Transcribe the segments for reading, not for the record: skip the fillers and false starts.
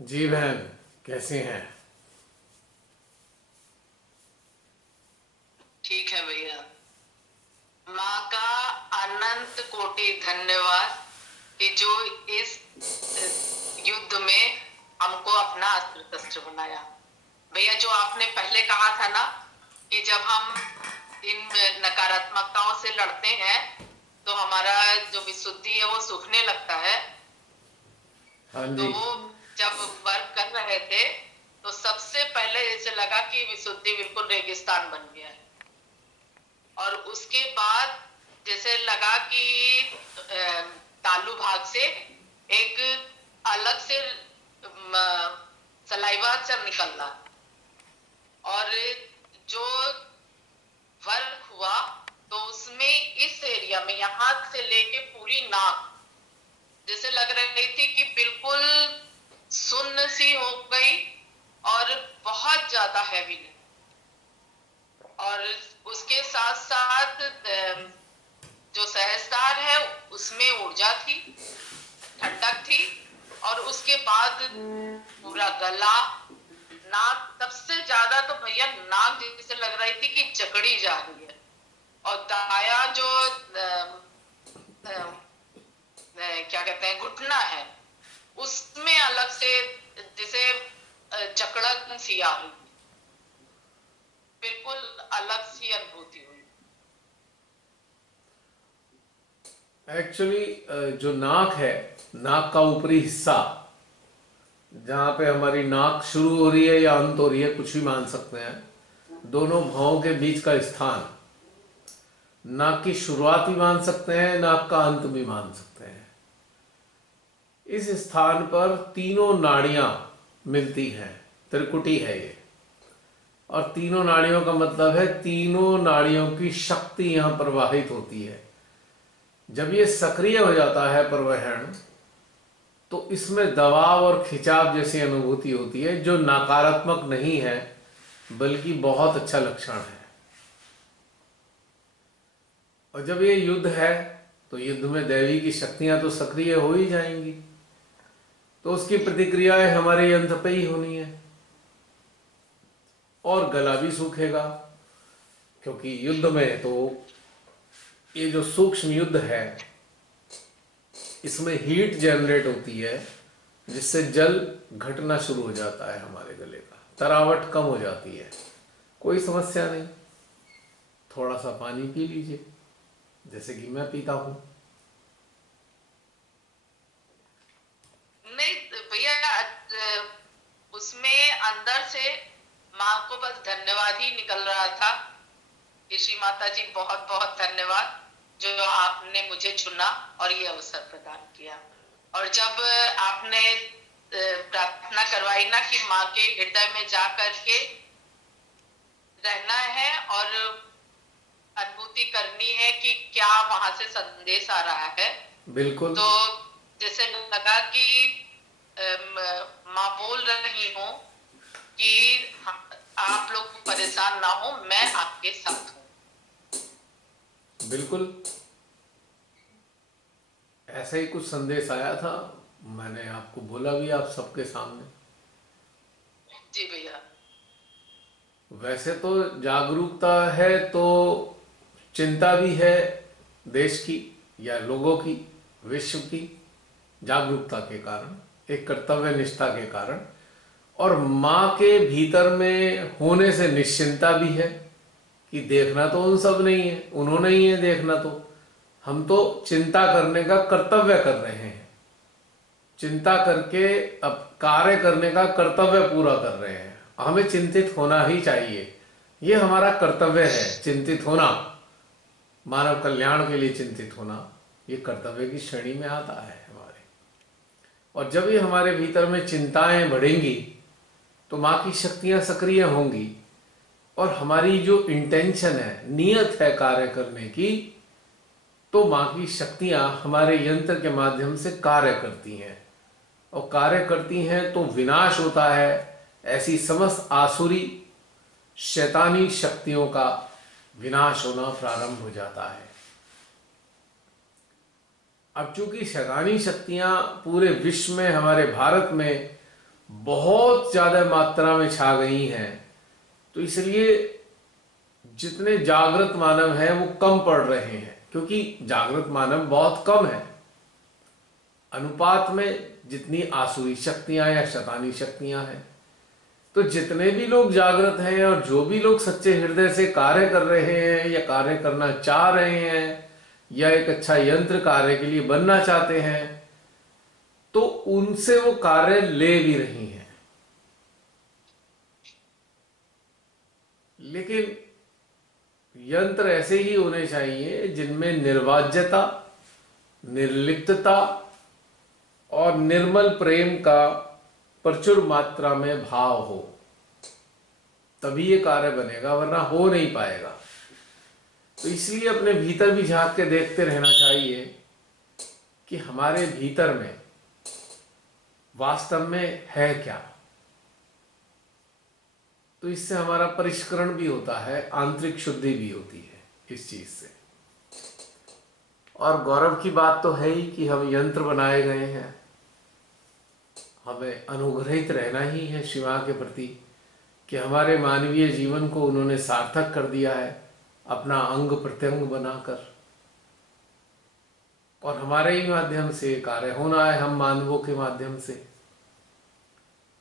जी बहन, कैसी हैं? ठीक है भैया। माँ का अनंत कोटि धन्यवाद कि जो इस युद्ध में हमको अपना अस्त्र शस्त्र बनाया। भैया, जो आपने पहले कहा था ना कि जब हम इन नकारात्मकताओं से लड़ते हैं तो हमारा जो विशुद्धि है वो सूखने लगता है। हाँ तो जी। वो जब वर्क कर रहे थे तो सबसे पहले ऐसे लगा कि विशुद्धि बिल्कुल रेगिस्तान बन गया है। और उसके बाद जैसे लगा कि तालू भाग से एक अलग से सलाइवा से निकल रहा। और जो वर्क हुआ तो उसमें इस एरिया में यहाँ से लेके पूरी नाक जैसे लग रही थी कि बिल्कुल सुन्न सी हो गई और बहुत ज्यादा हैवी। और उसके साथ साथ जो सहस्त्रार है उसमें ऊर्जा थी, ठंडक थी। और उसके बाद पूरा गला, नाक, सबसे ज्यादा तो भैया नाक जैसे लग रही थी कि जकड़ी जा रही है। और दाया जो क्या कहते हैं घुटना है उसमें अलग से जैसे जकड़न सी आ रही थी। बिल्कुल अलग सी अनुभूति हुई। एक्चुअली जो नाक है, नाक का ऊपरी हिस्सा, जहाँ पे हमारी नाक शुरू हो रही है या अंत हो रही है, कुछ भी मान सकते हैं, दोनों भावों के बीच का स्थान, नाक की शुरुआत भी मान सकते हैं, नाक का अंत भी मान सकते हैं। इस स्थान पर तीनों नाड़ियां मिलती हैं। त्रिकुटी है ये। और तीनों नाड़ियों का मतलब है तीनों नाड़ियों की शक्ति यहां प्रवाहित होती है। जब ये सक्रिय हो जाता है प्रवहन, तो इसमें दबाव और खिंचाव जैसी अनुभूति होती है, जो नकारात्मक नहीं है बल्कि बहुत अच्छा लक्षण है। और जब ये युद्ध है तो युद्ध में दैवी की शक्तियां तो सक्रिय हो ही जाएंगी, तो उसकी प्रतिक्रियाएं हमारे यंत्र पे ही होनी है। और गला भी सूखेगा, क्योंकि युद्ध में तो ये जो सूक्ष्म युद्ध है, इसमें हीट जनरेट होती है, जिससे जल घटना शुरू हो जाता है, हमारे गले का तरावट कम हो जाती है। कोई समस्या नहीं, थोड़ा सा पानी पी लीजिए, जैसे कि मैं पीता हूं। नहीं भैया, उसमें अंदर से माँ को बस धन्यवाद ही निकल रहा था कि श्री माता जी बहुत बहुत धन्यवाद जो आपने मुझे चुना और ये अवसर प्रदान किया। और जब आपने प्रार्थना करवाई ना कि माँ के हृदय में जा करके रहना है और अनुभूति करनी है कि क्या वहां से संदेश आ रहा है, बिल्कुल। तो जैसे लगा कि माँ बोल रही हूँ कि आप लोग परेशान ना हो, मैं आपके साथ हूँ। बिल्कुल ऐसा ही कुछ संदेश आया था, मैंने आपको बोला भी आप सबके सामने। जी भैया। वैसे तो जागरूकता है तो चिंता भी है, देश की या लोगों की, विश्व की। जागरूकता के कारण, एक कर्तव्य निष्ठा के कारण, और माँ के भीतर में होने से निश्चिंता भी है कि देखना तो उन सब नहीं है, उन्होंने ही है देखना, तो हम तो चिंता करने का कर्तव्य कर रहे हैं। चिंता करके अब कार्य करने का कर्तव्य पूरा कर रहे हैं। हमें चिंतित होना ही चाहिए, ये हमारा कर्तव्य है। चिंतित होना, मानव कल्याण के लिए चिंतित होना, ये कर्तव्य की श्रेणी में आता है हमारे। और जब ये हमारे भीतर में चिंताएं बढ़ेंगी तो माँ की शक्तियां सक्रिय होंगी, और हमारी जो इंटेंशन है, नियत है कार्य करने की, तो माँ की शक्तियां हमारे यंत्र के माध्यम से कार्य करती हैं। और कार्य करती हैं तो विनाश होता है। ऐसी समस्त आसुरी शैतानी शक्तियों का विनाश होना प्रारंभ हो जाता है। अब चूंकि शैतानी शक्तियां पूरे विश्व में, हमारे भारत में बहुत ज्यादा मात्रा में छा गई हैं। तो इसलिए जितने जागृत मानव हैं वो कम पड़ रहे हैं, क्योंकि जागृत मानव बहुत कम है अनुपात में जितनी आसुरी शक्तियां या शैतानी शक्तियां हैं। तो जितने भी लोग जागृत हैं और जो भी लोग सच्चे हृदय से कार्य कर रहे हैं या कार्य करना चाह रहे हैं या एक अच्छा यंत्र कार्य के लिए बनना चाहते हैं, तो उनसे वो कार्य ले भी रही हैं। लेकिन यंत्र ऐसे ही होने चाहिए जिनमें निर्वाज्यता, निर्लिप्तता और निर्मल प्रेम का प्रचुर मात्रा में भाव हो, तभी ये कार्य बनेगा, वरना हो नहीं पाएगा। तो इसलिए अपने भीतर भी झांक के देखते रहना चाहिए कि हमारे भीतर में वास्तव में है क्या। तो इससे हमारा परिष्करण भी होता है, आंतरिक शुद्धि भी होती है इस चीज से। और गौरव की बात तो है ही कि हम यंत्र बनाए गए हैं, हमें अनुग्रहित रहना ही है शिवा के प्रति, कि हमारे मानवीय जीवन को उन्होंने सार्थक कर दिया है अपना अंग प्रत्यंग बनाकर, और हमारे ही माध्यम से कार्य होना है, हम मानवों के माध्यम से।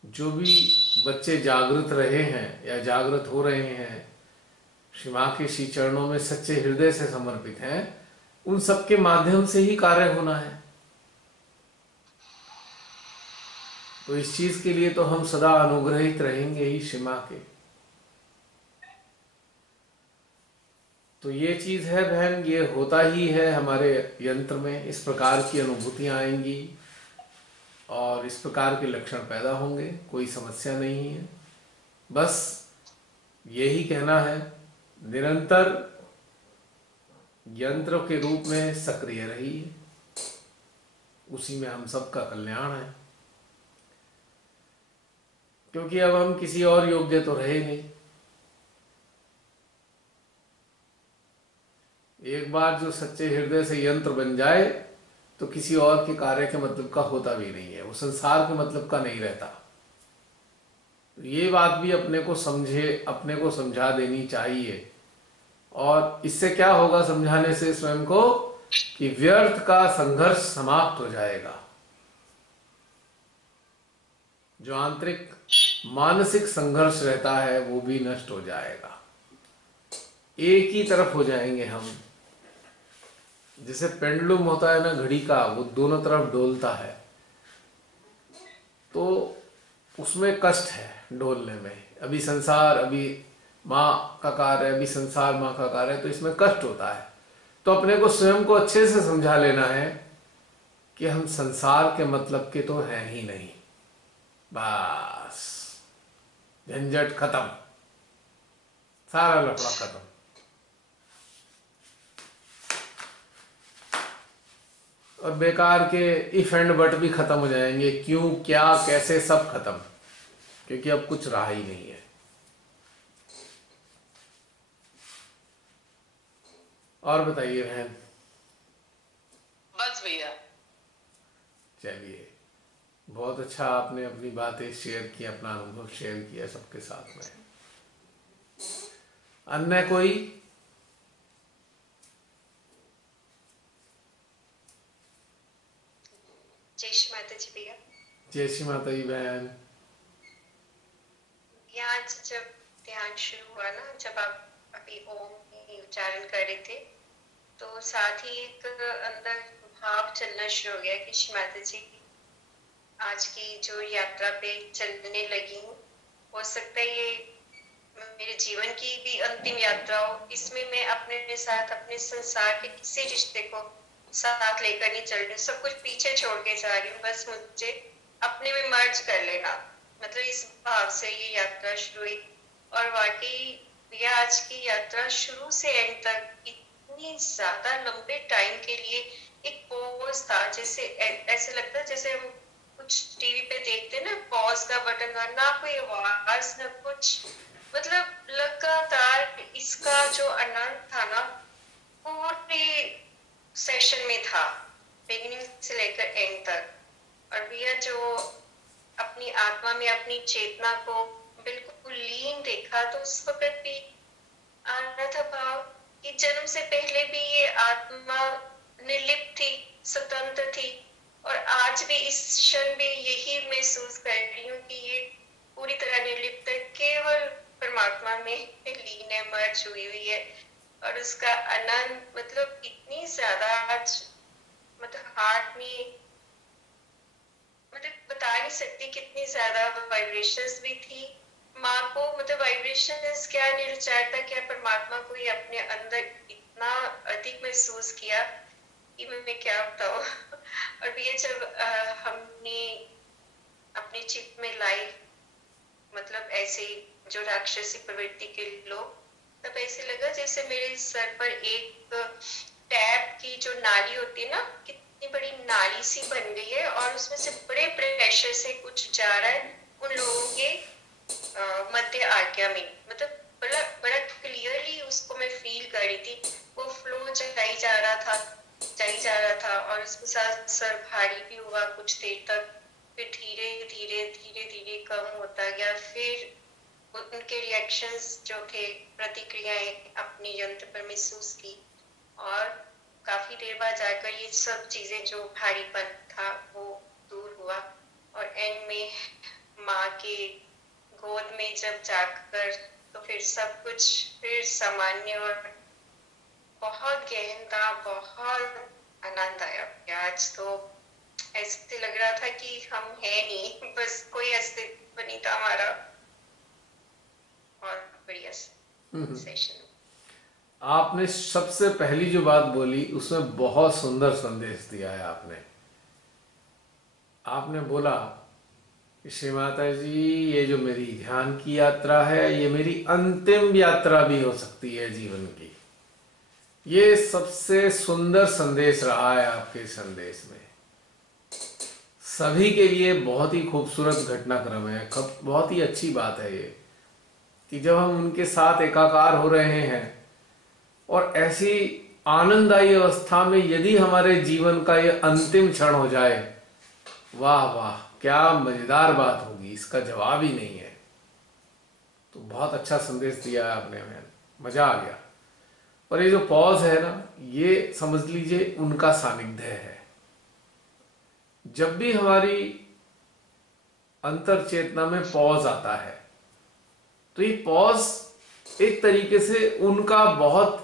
जो भी बच्चे जागृत रहे हैं या जागृत हो रहे हैं, श्री मां के श्री चरणों में सच्चे हृदय से समर्पित हैं, उन सबके माध्यम से ही कार्य होना है। तो इस चीज के लिए तो हम सदा अनुग्रहित रहेंगे ही श्री मां के। तो ये चीज है बहन, ये होता ही है हमारे यंत्र में, इस प्रकार की अनुभूतियां आएंगी और इस प्रकार के लक्षण पैदा होंगे, कोई समस्या नहीं है। बस यही कहना है, निरंतर यंत्र के रूप में सक्रिय रहिए, उसी में हम सबका कल्याण है। क्योंकि अब हम किसी और योग्य तो रहे नहीं। एक बार जो सच्चे हृदय से यंत्र बन जाए तो किसी और के कार्य के मतलब का होता भी नहीं है, वो संसार के मतलब का नहीं रहता। ये बात भी अपने को समझे, अपने को समझा देनी चाहिए। और इससे क्या होगा समझाने से स्वयं को, कि व्यर्थ का संघर्ष समाप्त हो जाएगा। जो आंतरिक मानसिक संघर्ष रहता है वो भी नष्ट हो जाएगा, एक ही तरफ हो जाएंगे हम। जैसे पेंडुलम होता है ना घड़ी का, वो दोनों तरफ डोलता है, तो उसमें कष्ट है डोलने में। अभी संसार, अभी माँ का कार्य, अभी संसार माँ का कार्य, तो इसमें कष्ट होता है। तो अपने को स्वयं को अच्छे से समझा लेना है कि हम संसार के मतलब के तो हैं ही नहीं, बस झंझट खत्म, सारा लफड़ा खत्म। और बेकार के इफ एंड बट भी खत्म हो जाएंगे, क्यों, क्या, कैसे, सब खत्म, क्योंकि अब कुछ रहा ही नहीं है। और बताइए बहन। बस भैया। चलिए, बहुत अच्छा आपने अपनी बातें शेयर की, अपना अनुभव शेयर किया सबके साथ में। अन्य कोई? जय श्री माता जी भैया। जय श्री माता जी बहन। यहाँ जब ध्यान शुरू हुआ ना, जब आप अभी ओम की उच्चारण कर रहे थे, तो साथ ही एक अंदर भाव चलना शुरू हो गया कि श्री माता जी आज की जो यात्रा पे चलने लगी हूँ, हो सकता है ये मेरे जीवन की भी अंतिम यात्रा हो। इसमें मैं अपने साथ अपने संसार के किसी रिश्ते को साथ लेकर नहीं चल रही, सब कुछ पीछे छोड़ के जा रही हूँ, बस मुझे अपने में मर्ज कर लेना, मतलब इस भाव से ये यात्रा शुरू हुई। और वाकई यह आज की यात्रा शुरू से एंड तक इतनी ज्यादा लंबे टाइम के लिए एक पॉज था, जैसे ऐसे लगता है जैसे हम कुछ टीवी पे देखते ना, पॉज का बटन, ना कोई आवाज ना कुछ, मतलब लगातार इसका जो आनंद था ना पूरे सेशन में था, बिगिनिंग से लेकर एंड तक। और भैया जो अपनी आत्मा में अपनी चेतना को बिल्कुल लीन देखा, तो उस वक्त भी आ रहा था भाव कि जन्म से पहले भी ये आत्मा निर्लिप्त थी, स्वतंत्र थी, और आज भी इस क्षण भी यही महसूस कर रही हूँ कि ये पूरी तरह निर्लिप्त है, केवल परमात्मा में लीन है, मर्ज हुई हुई है। और उसका आनंद मतलब इतनी ज्यादा आज मतलब हार्ट में मतलब बता नहीं सकती कितनी ज्यादा वाइब्रेशंस भी थी। माँ को मतलब वाइब्रेशंस क्या, निरुचारता क्या, परमात्मा को ही अपने अंदर इतना अधिक महसूस किया कि मैं क्या बताऊं। और भैया जब हमने अपने चित्त में लाई मतलब ऐसे जो राक्षसी प्रवृत्ति के लोग, तब ऐसे लगा जैसे मेरे सर पर एक टैप की जो नाली होती है ना, कितनी बड़ी नाली सी बन गई है और उसमें से बड़े प्रेशर से कुछ जा रहा है उन लोगों के मध्य आज्ञा में। मतलब बड़ा बड़ा क्लियरली उसको मैं फील कर रही थी। वो फ्लो जाई जा रहा था, जाई जा रहा था, और उसके साथ सर भारी भी हुआ कुछ देर तक, फिर धीरे धीरे धीरे धीरे कम होता गया। फिर उनके रिएक्शंस जो थे, प्रतिक्रियाएं अपने यंत्र पर महसूस की, और काफी देर बाद जाकर ये सब चीजें जो भारीपन था वो दूर हुआ। और एंड में माँ के गोद में जब जाकर तो फिर सब कुछ फिर सामान्य, और बहुत गहन था, बहुत आनंद आया। आज तो ऐसे लग रहा था कि हम है नहीं, बस कोई अस्तित्व नहीं था हमारा। और बढ़िया सेशन। आपने सबसे पहली जो बात बोली उसमें बहुत सुंदर संदेश दिया है आपने। आपने बोला कि श्री माता जी, ये जो मेरी ध्यान की यात्रा है ये मेरी अंतिम यात्रा भी हो सकती है जीवन की। ये सबसे सुंदर संदेश रहा है आपके संदेश में। सभी के लिए बहुत ही खूबसूरत घटनाक्रम है। बहुत ही अच्छी बात है ये कि जब हम उनके साथ एकाकार हो रहे हैं और ऐसी आनंददायी अवस्था में यदि हमारे जीवन का ये अंतिम क्षण हो जाए, वाह वाह क्या मजेदार बात होगी, इसका जवाब ही नहीं है। तो बहुत अच्छा संदेश दिया है आपने, हमें मजा आ गया। और ये जो पॉज है ना, ये समझ लीजिए उनका सानिध्य है। जब भी हमारी अंतर चेतना में पॉज आता है तो ये पॉज एक तरीके से उनका बहुत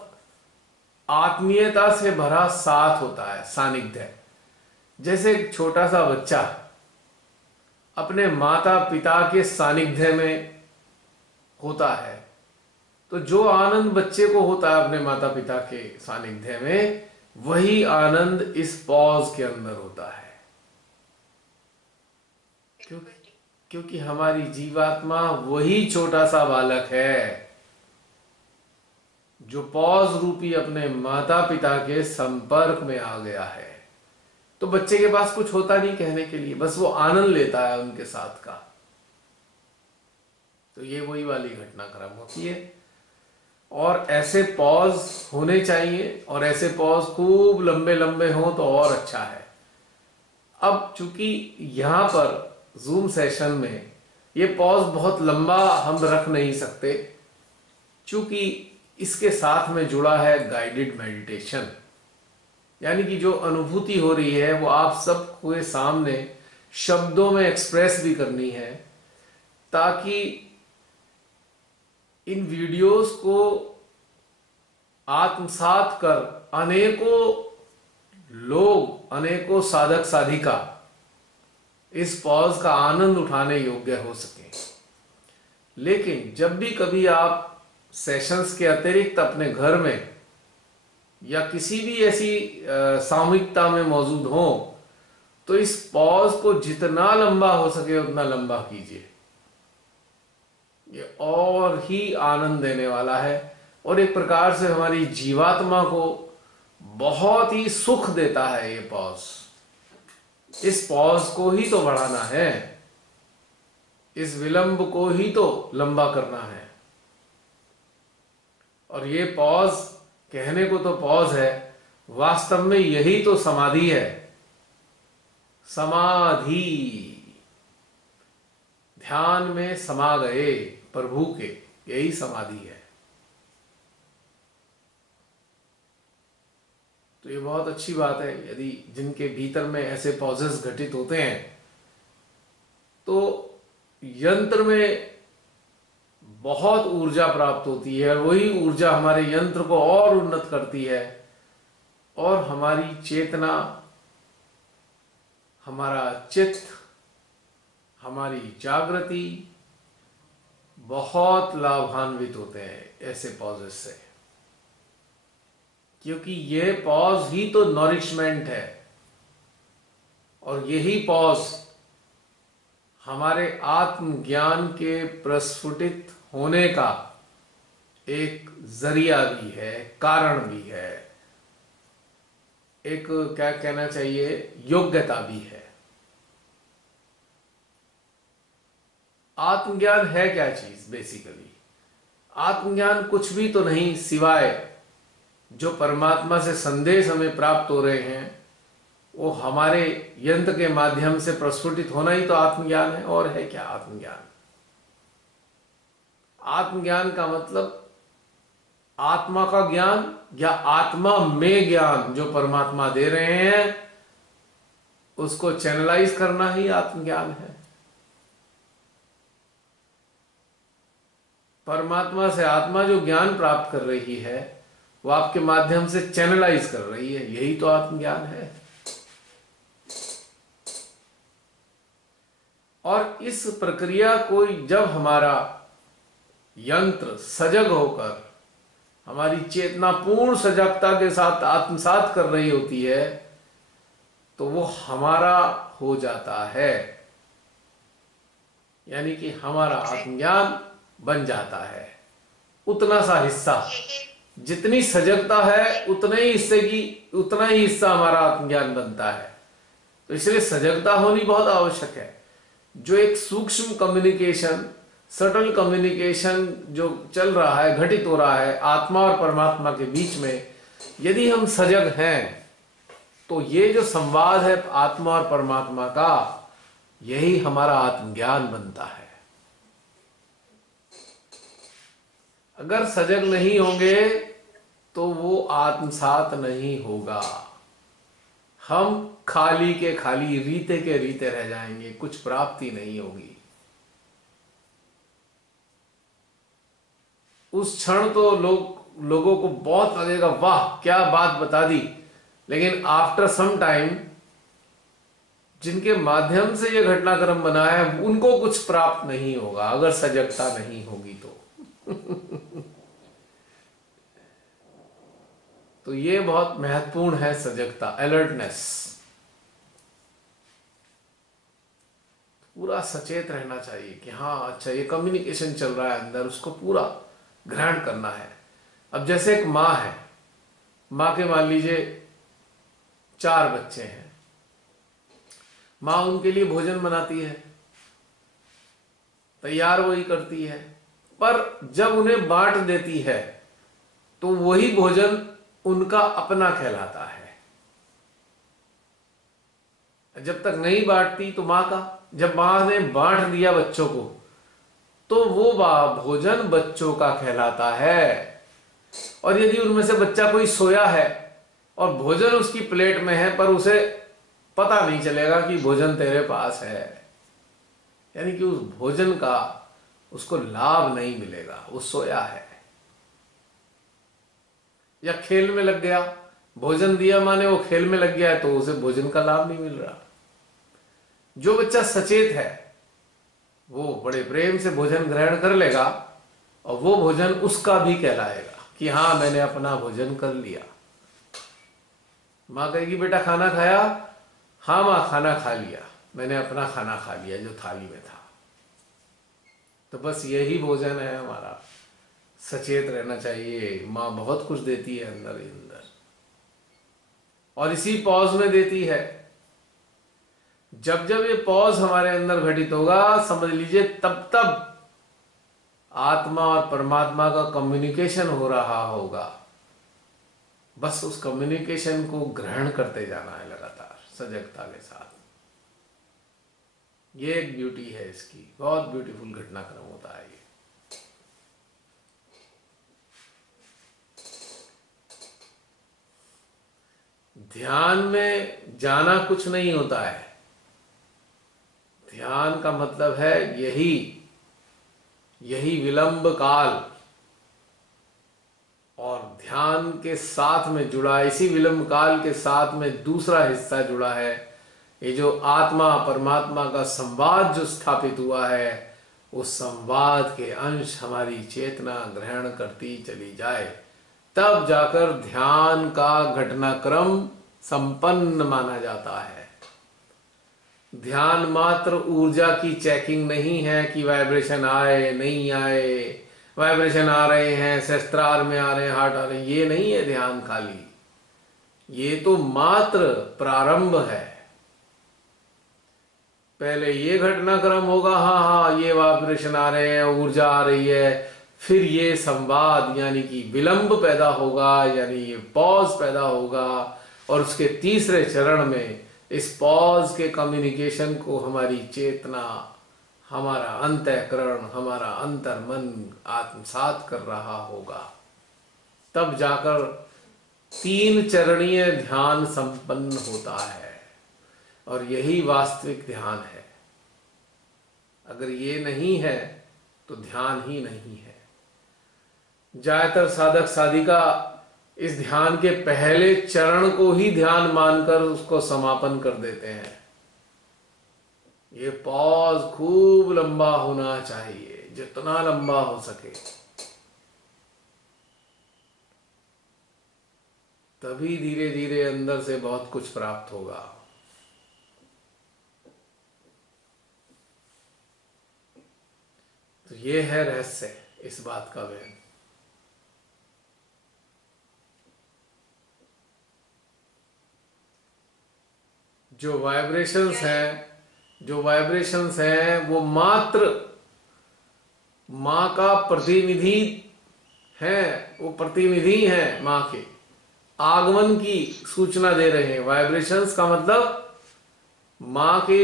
आत्मीयता से भरा साथ होता है, सानिध्य। जैसे एक छोटा सा बच्चा अपने माता पिता के सानिध्य में होता है, तो जो आनंद बच्चे को होता है अपने माता पिता के सानिध्य में, वही आनंद इस पॉज के अंदर होता है। क्योंकि हमारी जीवात्मा वही छोटा सा बालक है जो पॉज रूपी अपने माता पिता के संपर्क में आ गया है। तो बच्चे के पास कुछ होता नहीं कहने के लिए, बस वो आनंद लेता है उनके साथ का। तो ये वही वाली घटनाक्रम होती है। और ऐसे पॉज होने चाहिए, और ऐसे पॉज खूब लंबे लंबे हों तो और अच्छा है। अब चूंकि यहां पर जूम सेशन में ये पॉज बहुत लंबा हम रख नहीं सकते, चूंकि इसके साथ में जुड़ा है गाइडेड मेडिटेशन, यानी कि जो अनुभूति हो रही है वो आप सबके सामने शब्दों में एक्सप्रेस भी करनी है, ताकि इन वीडियोस को आत्मसात कर अनेकों लोग, अनेकों साधक साधिका इस पॉज का आनंद उठाने योग्य हो सके। लेकिन जब भी कभी आप सेशंस के अतिरिक्त अपने घर में या किसी भी ऐसी सामूहिकता में मौजूद हो, तो इस पॉज को जितना लंबा हो सके उतना लंबा कीजिए। ये और ही आनंद देने वाला है, और एक प्रकार से हमारी जीवात्मा को बहुत ही सुख देता है ये पॉज। इस पॉज को ही तो बढ़ाना है, इस विलंब को ही तो लंबा करना है। और ये पॉज कहने को तो पॉज है, वास्तव में यही तो समाधि है। समाधि ध्यान में समा गए प्रभु के, यही समाधि है। तो ये बहुत अच्छी बात है। यदि जिनके भीतर में ऐसे पॉजेस घटित होते हैं तो यंत्र में बहुत ऊर्जा प्राप्त होती है, और वही ऊर्जा हमारे यंत्र को और उन्नत करती है, और हमारी चेतना, हमारा चित्त, हमारी जागृति बहुत लाभान्वित होते हैं ऐसे पॉजेस से, क्योंकि ये पॉज ही तो नॉरिशमेंट है, और यही पॉज हमारे आत्मज्ञान के प्रस्फुटित होने का एक जरिया भी है, कारण भी है, एक क्या कहना चाहिए, योग्यता भी है। आत्मज्ञान है क्या चीज? बेसिकली आत्मज्ञान कुछ भी तो नहीं सिवाय जो परमात्मा से संदेश हमें प्राप्त हो रहे हैं वो हमारे यंत्र के माध्यम से प्रस्फुटित होना ही तो आत्मज्ञान है। और है क्या आत्मज्ञान? आत्मज्ञान का मतलब आत्मा का ज्ञान या आत्मा में ज्ञान जो परमात्मा दे रहे हैं उसको चैनलाइज करना ही आत्मज्ञान है। परमात्मा से आत्मा जो ज्ञान प्राप्त कर रही है वो आपके माध्यम से चैनलाइज कर रही है, यही तो आत्मज्ञान है। और इस प्रक्रिया को जब हमारा यंत्र सजग होकर हमारी चेतना पूर्ण सजगता के साथ आत्मसात कर रही होती है तो वो हमारा हो जाता है, यानी कि हमारा आत्मज्ञान बन जाता है। उतना सा हिस्सा, जितनी सजगता है उतना ही हिस्सा हमारा आत्मज्ञान बनता है। तो इसलिए सजगता होनी बहुत आवश्यक है। जो एक सूक्ष्म कम्युनिकेशन, सटल कम्युनिकेशन जो चल रहा है, घटित हो रहा है आत्मा और परमात्मा के बीच में, यदि हम सजग हैं तो ये जो संवाद है आत्मा और परमात्मा का, यही हमारा आत्मज्ञान बनता है। अगर सजग नहीं होंगे तो वो आत्मसात नहीं होगा। हम खाली के खाली, रीते के रीते रह जाएंगे, कुछ प्राप्ति नहीं होगी। उस क्षण तो लोगों को बहुत लगेगा वाह क्या बात बता दी, लेकिन आफ्टर सम टाइम जिनके माध्यम से यह घटनाक्रम बना है उनको कुछ प्राप्त नहीं होगा अगर सजगता नहीं होगी तो। तो ये बहुत महत्वपूर्ण है सजगता, अलर्टनेस। पूरा सचेत रहना चाहिए कि हाँ अच्छा ये कम्युनिकेशन चल रहा है अंदर, उसको पूरा ग्रहण करना है। अब जैसे एक माँ है, माँ के मान लीजिए 4 बच्चे हैं, माँ उनके लिए भोजन बनाती है, तैयार वही करती है, पर जब उन्हें बांट देती है तो वही भोजन उनका अपना कहलाता है। जब तक नहीं बांटती तो माँ का, जब माँ ने बांट दिया बच्चों को तो वो भोजन बच्चों का कहलाता है। और यदि उनमें से बच्चा कोई सोया है और भोजन उसकी प्लेट में है पर उसे पता नहीं चलेगा कि भोजन तेरे पास है, यानी कि उस भोजन का उसको लाभ नहीं मिलेगा, वो सोया है। या खेल में लग गया, भोजन दिया माने वो खेल में लग गया है तो उसे भोजन का लाभ नहीं मिल रहा। जो बच्चा सचेत है वो बड़े प्रेम से भोजन ग्रहण कर लेगा और वो भोजन उसका भी कहलाएगा कि हाँ मैंने अपना भोजन कर लिया। माँ कहेगी बेटा खाना खाया? हाँ माँ खाना खा लिया, मैंने अपना खाना खा लिया जो थाली में था। तो बस यही भोजन है हमारा। सचेत रहना चाहिए। माँ बहुत कुछ देती है अंदर ही अंदर, और इसी पॉज में देती है। जब जब ये पॉज हमारे अंदर घटित होगा, समझ लीजिए तब तब आत्मा और परमात्मा का कम्युनिकेशन हो रहा होगा। बस उस कम्युनिकेशन को ग्रहण करते जाना है लगातार सजगता के साथ। ये एक ब्यूटी है इसकी, बहुत ब्यूटीफुल घटनाक्रम होता है ये। ध्यान में जाना कुछ नहीं होता है। ध्यान का मतलब है यही विलंब काल, और ध्यान के साथ में जुड़ा, इसी विलंब काल के साथ में दूसरा हिस्सा जुड़ा है, ये जो आत्मा परमात्मा का संवाद जो स्थापित हुआ है, उस संवाद के अंश हमारी चेतना ग्रहण करती चली जाए, तब जाकर ध्यान का घटनाक्रम संपन्न माना जाता है। ध्यान मात्र ऊर्जा की चेकिंग नहीं है कि वाइब्रेशन आए नहीं आए, वाइब्रेशन आ रहे हैं, सहस्त्रार में आ रहे हैं, हार्ट आ रहे हैं, ये नहीं है ध्यान खाली। ये तो मात्र प्रारंभ है। पहले ये घटनाक्रम होगा, हाँ हाँ ये वाइब्रेशन आ रहे हैं, ऊर्जा आ रही है, फिर ये संवाद यानी कि विलंब पैदा होगा, यानी ये पॉज पैदा होगा, और उसके तीसरे चरण में इस पॉज के कम्युनिकेशन को हमारी चेतना, हमारा अंतःकरण, हमारा अंतर्मन आत्मसात कर रहा होगा। तब जाकर 3 चरणीय ध्यान संपन्न होता है, और यही वास्तविक ध्यान है। अगर ये नहीं है तो ध्यान ही नहीं है। ज्यादातर साधक साधिका इस ध्यान के पहले चरण को ही ध्यान मानकर उसको समापन कर देते हैं। ये पॉज खूब लंबा होना चाहिए, जितना लंबा हो सके, तभी धीरे धीरे अंदर से बहुत कुछ प्राप्त होगा। तो ये है रहस्य इस बात का वहन। जो वाइब्रेशंस हैं वो मात्र माँ का प्रतिनिधि हैं, वो प्रतिनिधि हैं, माँ के आगमन की सूचना दे रहे हैं। वाइब्रेशंस का मतलब माँ के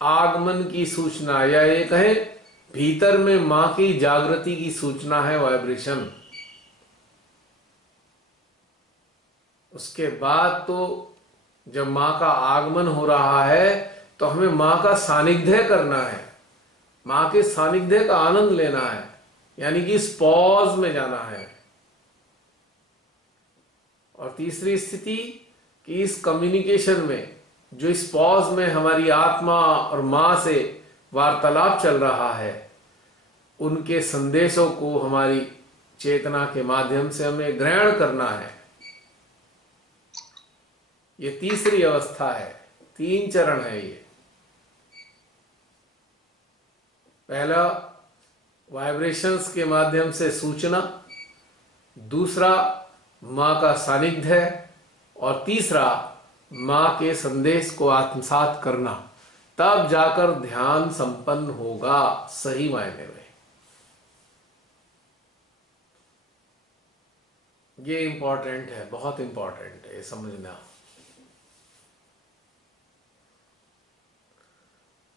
आगमन की सूचना, या ये कहें भीतर में माँ की जागृति की सूचना है वाइब्रेशन। उसके बाद तो जब माँ का आगमन हो रहा है तो हमें माँ का सानिध्य करना है, माँ के सानिध्य का आनंद लेना है, यानी कि इस पॉज में जाना है। और तीसरी स्थिति कि इस कम्युनिकेशन में, जो इस पॉज में हमारी आत्मा और माँ से वार्तालाप चल रहा है, उनके संदेशों को हमारी चेतना के माध्यम से हमें ग्रहण करना है। ये तीसरी अवस्था है, 3 चरण है ये। पहला वाइब्रेशंस के माध्यम से सूचना, दूसरा माँ का सानिध्य, और तीसरा माँ के संदेश को आत्मसात करना। तब जाकर ध्यान संपन्न होगा सही मायने में। ये इंपॉर्टेंट है, बहुत इंपॉर्टेंट है ये समझना।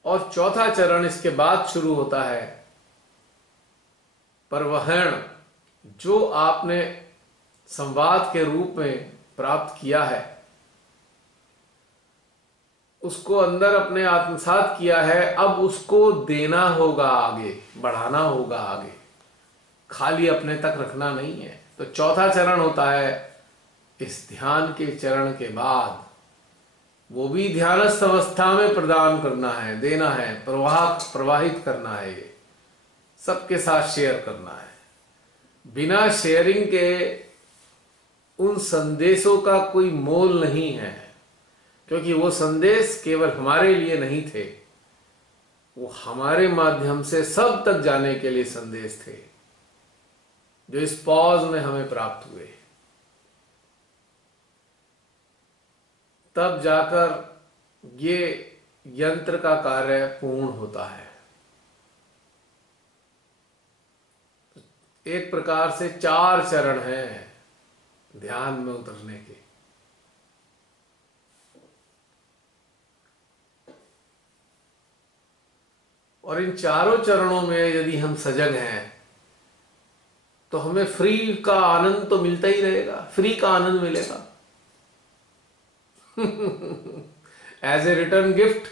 और चौथा चरण इसके बाद शुरू होता है परवहन। जो आपने संवाद के रूप में प्राप्त किया है, उसको अंदर अपने आत्मसात किया है, अब उसको देना होगा आगे, बढ़ाना होगा आगे, खाली अपने तक रखना नहीं है। तो चौथा चरण होता है इस ध्यान के चरण के बाद, वो भी ध्यानस्थ अवस्था में प्रदान करना है, देना है, प्रवाहित करना है, ये सबके साथ शेयर करना है। बिना शेयरिंग के उन संदेशों का कोई मोल नहीं है, क्योंकि वो संदेश केवल हमारे लिए नहीं थे, वो हमारे माध्यम से सब तक जाने के लिए संदेश थे, जो इस पॉज में हमें प्राप्त हुए। तब जाकर ये यंत्र का कार्य पूर्ण होता है। एक प्रकार से 4 चरण हैं ध्यान में उतरने के। और इन चारों चरणों में यदि हम सजग हैं तो हमें फ्री का आनंद तो मिलता ही रहेगा, फ्री का आनंद मिलेगा एज ए रिटर्न गिफ्ट।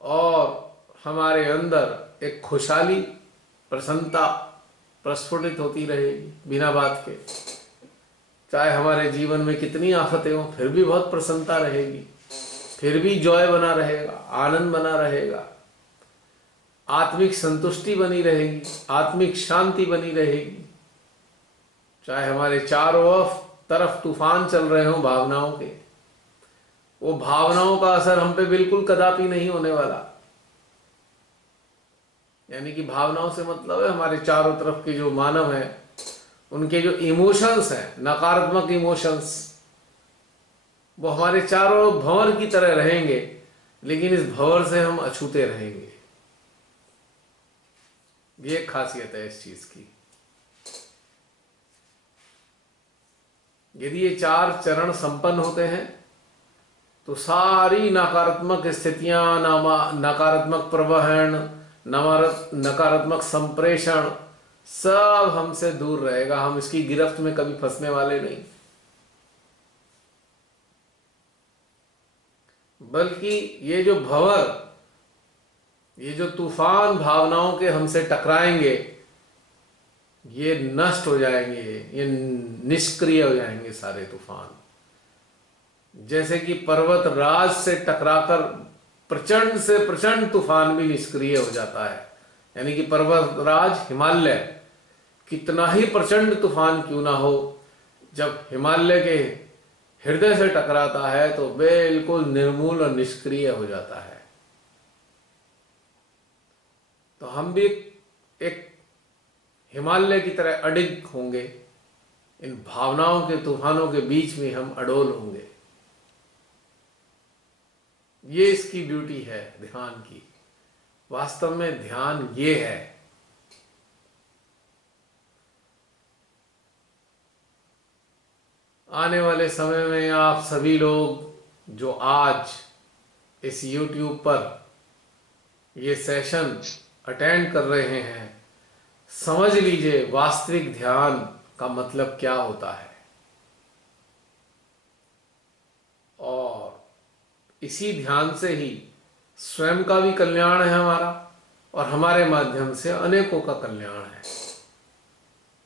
और हमारे अंदर एक खुशहाली, प्रसन्नता प्रस्फुटित होती रहेगी बिना बात के। चाहे हमारे जीवन में कितनी आफतें हों, फिर भी बहुत प्रसन्नता रहेगी, फिर भी जॉय बना रहेगा, आनंद बना रहेगा, आत्मिक संतुष्टि बनी रहेगी, आत्मिक शांति बनी रहेगी। चाहे हमारे चारों तरफ तूफान चल रहे हों भावनाओं के, वो भावनाओं का असर हम पे बिल्कुल कदापि नहीं होने वाला। यानी कि भावनाओं से मतलब है हमारे चारों तरफ के जो मानव हैं, उनके जो इमोशंस हैं, नकारात्मक इमोशंस, वो हमारे चारों भंवर की तरह रहेंगे, लेकिन इस भंवर से हम अछूते रहेंगे। ये एक खासियत है इस चीज की। यदि ये चार चरण संपन्न होते हैं तो सारी नकारात्मक स्थितियां, नकारात्मक प्रवहन, नकारात्मक संप्रेषण सब हमसे दूर रहेगा। हम इसकी गिरफ्त में कभी फंसने वाले नहीं, बल्कि ये जो भंवर, ये जो तूफान भावनाओं के हमसे टकराएंगे, ये नष्ट हो जाएंगे, ये निष्क्रिय हो जाएंगे सारे तूफान। जैसे कि पर्वत राज से टकराकर प्रचंड से प्रचंड तूफान भी निष्क्रिय हो जाता है। यानी कि पर्वत राज हिमालय, कितना ही प्रचंड तूफान क्यों ना हो, जब हिमालय के हृदय से टकराता है तो बिल्कुल निर्मूल और निष्क्रिय हो जाता है। तो हम भी एक हिमालय की तरह अडिग होंगे, इन भावनाओं के तूफानों के बीच में हम अडोल होंगे। ये इसकी ब्यूटी है ध्यान की। वास्तव में ध्यान ये है। आने वाले समय में आप सभी लोग जो आज इस YouTube पर ये सेशन अटेंड कर रहे हैं, समझ लीजिए वास्तविक ध्यान का मतलब क्या होता है। और इसी ध्यान से ही स्वयं का भी कल्याण है हमारा, और हमारे माध्यम से अनेकों का कल्याण है।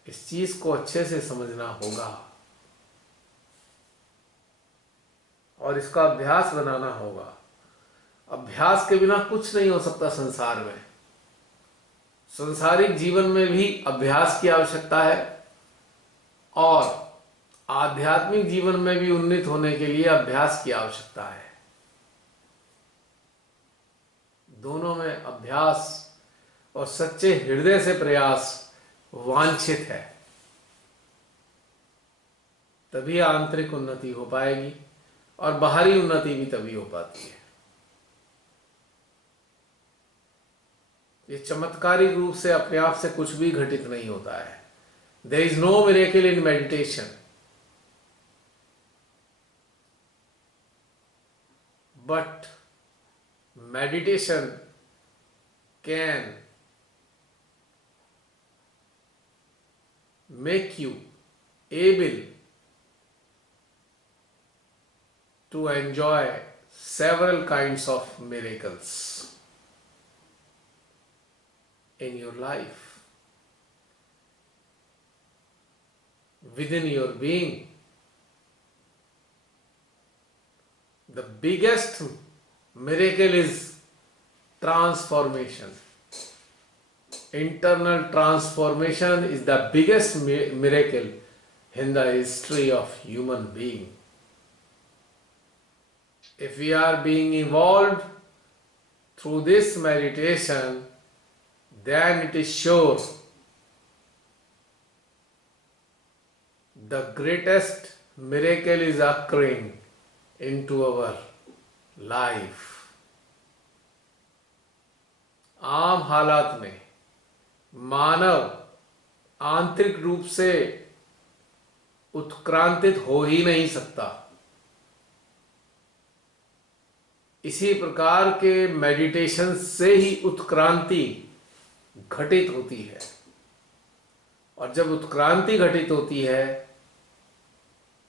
इस चीज को अच्छे से समझना होगा और इसका अभ्यास बनाना होगा। अभ्यास के बिना कुछ नहीं हो सकता संसार में। संसारिक जीवन में भी अभ्यास की आवश्यकता है, और आध्यात्मिक जीवन में भी उन्नत होने के लिए अभ्यास की आवश्यकता है। दोनों में अभ्यास और सच्चे हृदय से प्रयास वांछित है, तभी आंतरिक उन्नति हो पाएगी और बाहरी उन्नति भी तभी हो पाती है। ये चमत्कारिक रूप से अपने आप से कुछ भी घटित नहीं होता है। There is no miracle in meditation, but meditation can make you able to enjoy several kinds of miracles in your life, within your being. The biggest miracle is transformation. Internal transformation is the biggest miracle in the history of human being. If we are being involved through this meditation, then it is sure the greatest miracle is occurring into our life. आम हालात में मानव आंतरिक रूप से उत्क्रांतित हो ही नहीं सकता। इसी प्रकार के मेडिटेशन से ही उत्क्रांति घटित होती है। और जब उत्क्रांति घटित होती है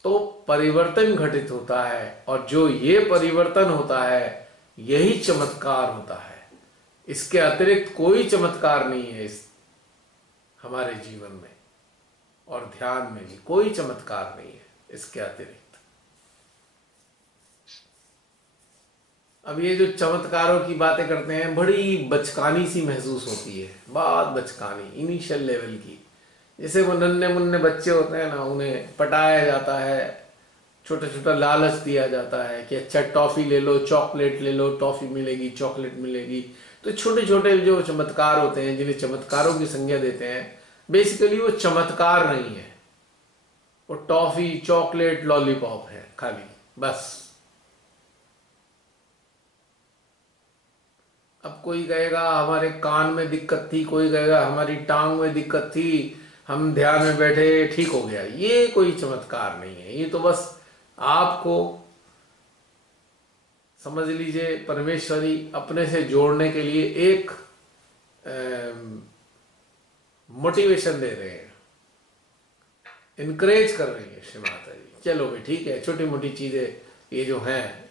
तो परिवर्तन घटित होता है, और जो ये परिवर्तन होता है यही चमत्कार होता है। इसके अतिरिक्त कोई चमत्कार नहीं है इस हमारे जीवन में, और ध्यान में भी कोई चमत्कार नहीं है इसके अतिरिक्त। अब ये जो चमत्कारों की बातें करते हैं, बड़ी बचकानी सी महसूस होती है, बहुत बचकानी, इनिशियल लेवल की। जैसे वो नन्हे मुन्ने बच्चे होते हैं ना, उन्हें पटाया जाता है, छोटा छोटा लालच दिया जाता है कि अच्छा टॉफी ले लो, चॉकलेट ले लो, टॉफी मिलेगी, चॉकलेट मिलेगी। तो छोटे छोटे जो चमत्कार होते हैं, जिन्हें चमत्कारों की संज्ञा देते हैं, बेसिकली वो चमत्कार नहीं है, वो टॉफी, चॉकलेट, लॉलीपॉप है खाली, बस। अब कोई कहेगा हमारे कान में दिक्कत थी, कोई कहेगा हमारी टांग में दिक्कत थी, हम ध्यान में बैठे ठीक हो गया। ये कोई चमत्कार नहीं है, ये तो बस आपको समझ लीजिए परमेश्वरी अपने से जोड़ने के लिए एक मोटिवेशन दे रहे हैं, इनकरेज कर रही है श्री माता जी। चलो भाई ठीक है, छोटी मोटी चीजें ये जो हैं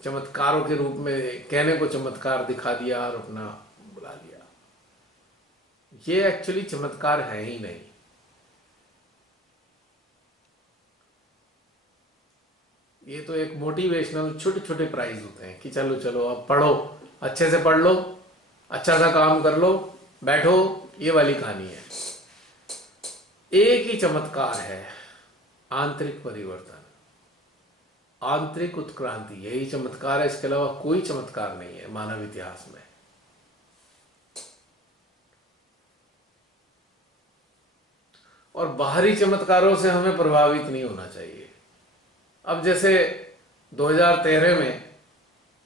चमत्कारों के रूप में, कहने को चमत्कार दिखा दिया और अपना बुला लिया, ये एक्चुअली चमत्कार है ही नहीं। ये तो एक मोटिवेशनल छोटे छोटे प्राइज होते हैं कि चलो चलो अब पढ़ो, अच्छे से पढ़ लो, अच्छा सा काम कर लो, बैठो, ये वाली कहानी है। एक ही चमत्कार है, आंतरिक परिवर्तन, आंतरिक उत्क्रांति, यही चमत्कार है। इसके अलावा कोई चमत्कार नहीं है मानव इतिहास में। और बाहरी चमत्कारों से हमें प्रभावित नहीं होना चाहिए। अब जैसे 2013 में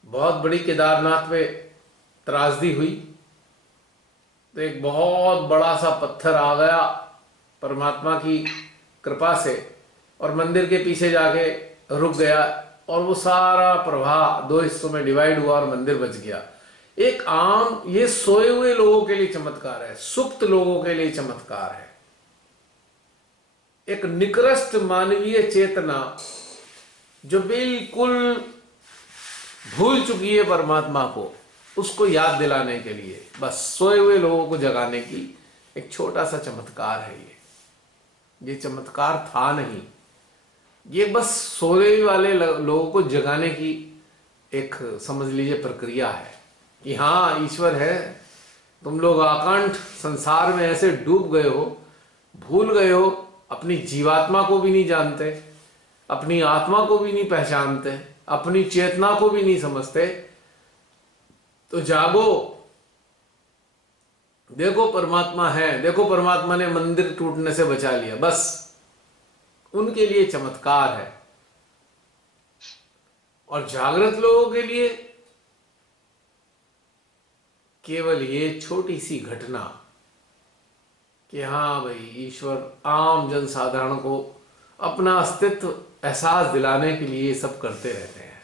बहुत बड़ी केदारनाथ पे त्रासदी हुई, तो एक बहुत बड़ा सा पत्थर आ गया परमात्मा की कृपा से, और मंदिर के पीछे जाके रुक गया, और वो सारा प्रवाह 2 हिस्सों में डिवाइड हुआ और मंदिर बच गया। एक आम, ये सोए हुए लोगों के लिए चमत्कार है, सुप्त लोगों के लिए चमत्कार है। एक निकृष्ट मानवीय चेतना जो बिल्कुल भूल चुकी है परमात्मा को, उसको याद दिलाने के लिए, बस सोए हुए लोगों को जगाने की एक छोटा सा चमत्कार है ये चमत्कार था नहीं, ये बस सोए वाले लोगों को जगाने की एक समझ लीजिए प्रक्रिया है कि हाँ ईश्वर है, तुम लोग आकांठ संसार में ऐसे डूब गए हो, भूल गए हो, अपनी जीवात्मा को भी नहीं जानते, अपनी आत्मा को भी नहीं पहचानते, अपनी चेतना को भी नहीं समझते, तो जागो, देखो परमात्मा है, देखो परमात्मा ने मंदिर टूटने से बचा लिया। बस उनके लिए चमत्कार है। और जागृत लोगों के लिए केवल ये छोटी सी घटना कि हाँ भाई ईश्वर आम जनसाधारण को अपना अस्तित्व एहसास दिलाने के लिए सब करते रहते हैं।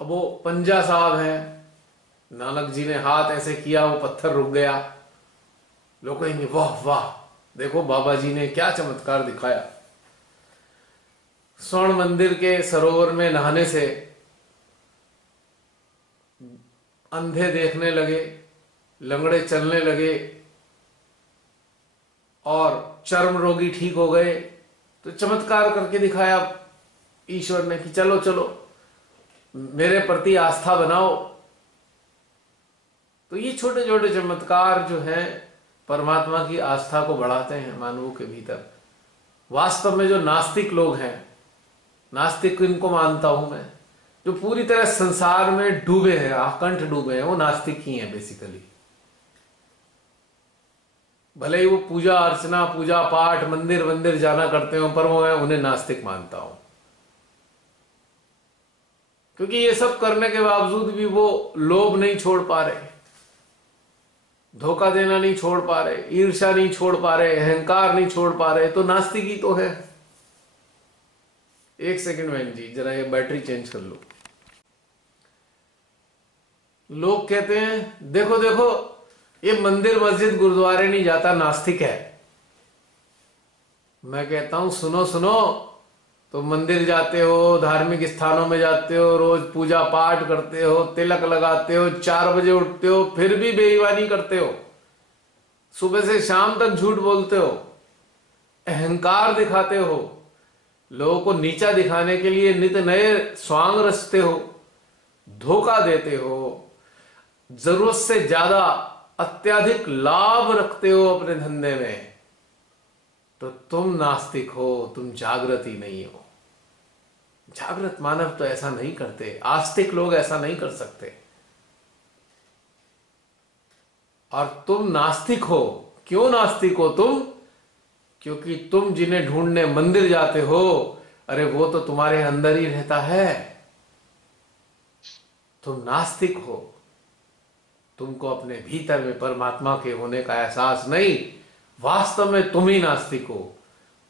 अब वो पंजा साहब है, नानक जी ने हाथ ऐसे किया, वो पत्थर रुक गया, लोग कहेंगे वाह वाह, देखो बाबा जी ने क्या चमत्कार दिखाया। स्वर्ण मंदिर के सरोवर में नहाने से अंधे देखने लगे, लंगड़े चलने लगे, और चर्म रोगी ठीक हो गए। तो चमत्कार करके दिखाया ईश्वर ने कि चलो चलो मेरे प्रति आस्था बनाओ। तो ये छोटे छोटे चमत्कार जो हैं परमात्मा की आस्था को बढ़ाते हैं मानवों के भीतर। वास्तव में जो नास्तिक लोग हैं, नास्तिक इनको मानता हूं मैं, जो पूरी तरह संसार में डूबे हैं, आकंठ डूबे हैं, वो नास्तिक ही हैं बेसिकली। भले ही वो पूजा अर्चना, पूजा पाठ, मंदिर वंदिर जाना करते हो, पर वो मैं उन्हें नास्तिक मानता हूं, क्योंकि ये सब करने के बावजूद भी वो लोभ नहीं छोड़ पा रहे, धोखा देना नहीं छोड़ पा रहे, ईर्ष्या नहीं छोड़ पा रहे, अहंकार नहीं छोड़ पा रहे, तो नास्तिक ही तो है। एक सेकंड बहन जी, जरा ये बैटरी चेंज कर लो। लोग कहते हैं देखो देखो, ये मंदिर मस्जिद गुरुद्वारे नहीं जाता, नास्तिक है। मैं कहता हूं सुनो सुनो, तो मंदिर जाते हो, धार्मिक स्थानों में जाते हो, रोज पूजा पाठ करते हो, तिलक लगाते हो, 4 बजे उठते हो, फिर भी बेईमानी करते हो, सुबह से शाम तक झूठ बोलते हो, अहंकार दिखाते हो, लोगों को नीचा दिखाने के लिए नित नए स्वांग रचते हो, धोखा देते हो, जरूरत से ज्यादा अत्यधिक लाभ रखते हो अपने धंधे में, तो तुम नास्तिक हो, तुम जागृत ही नहीं हो। जागृत मानव तो ऐसा नहीं करते, आस्तिक लोग ऐसा नहीं कर सकते। और तुम नास्तिक हो। क्यों नास्तिक हो तुम? क्योंकि तुम जिन्हें ढूंढने मंदिर जाते हो, अरे वो तो तुम्हारे अंदर ही रहता है। तुम नास्तिक हो, तुमको अपने भीतर में परमात्मा के होने का एहसास नहीं, वास्तव में तुम ही नास्तिक हो।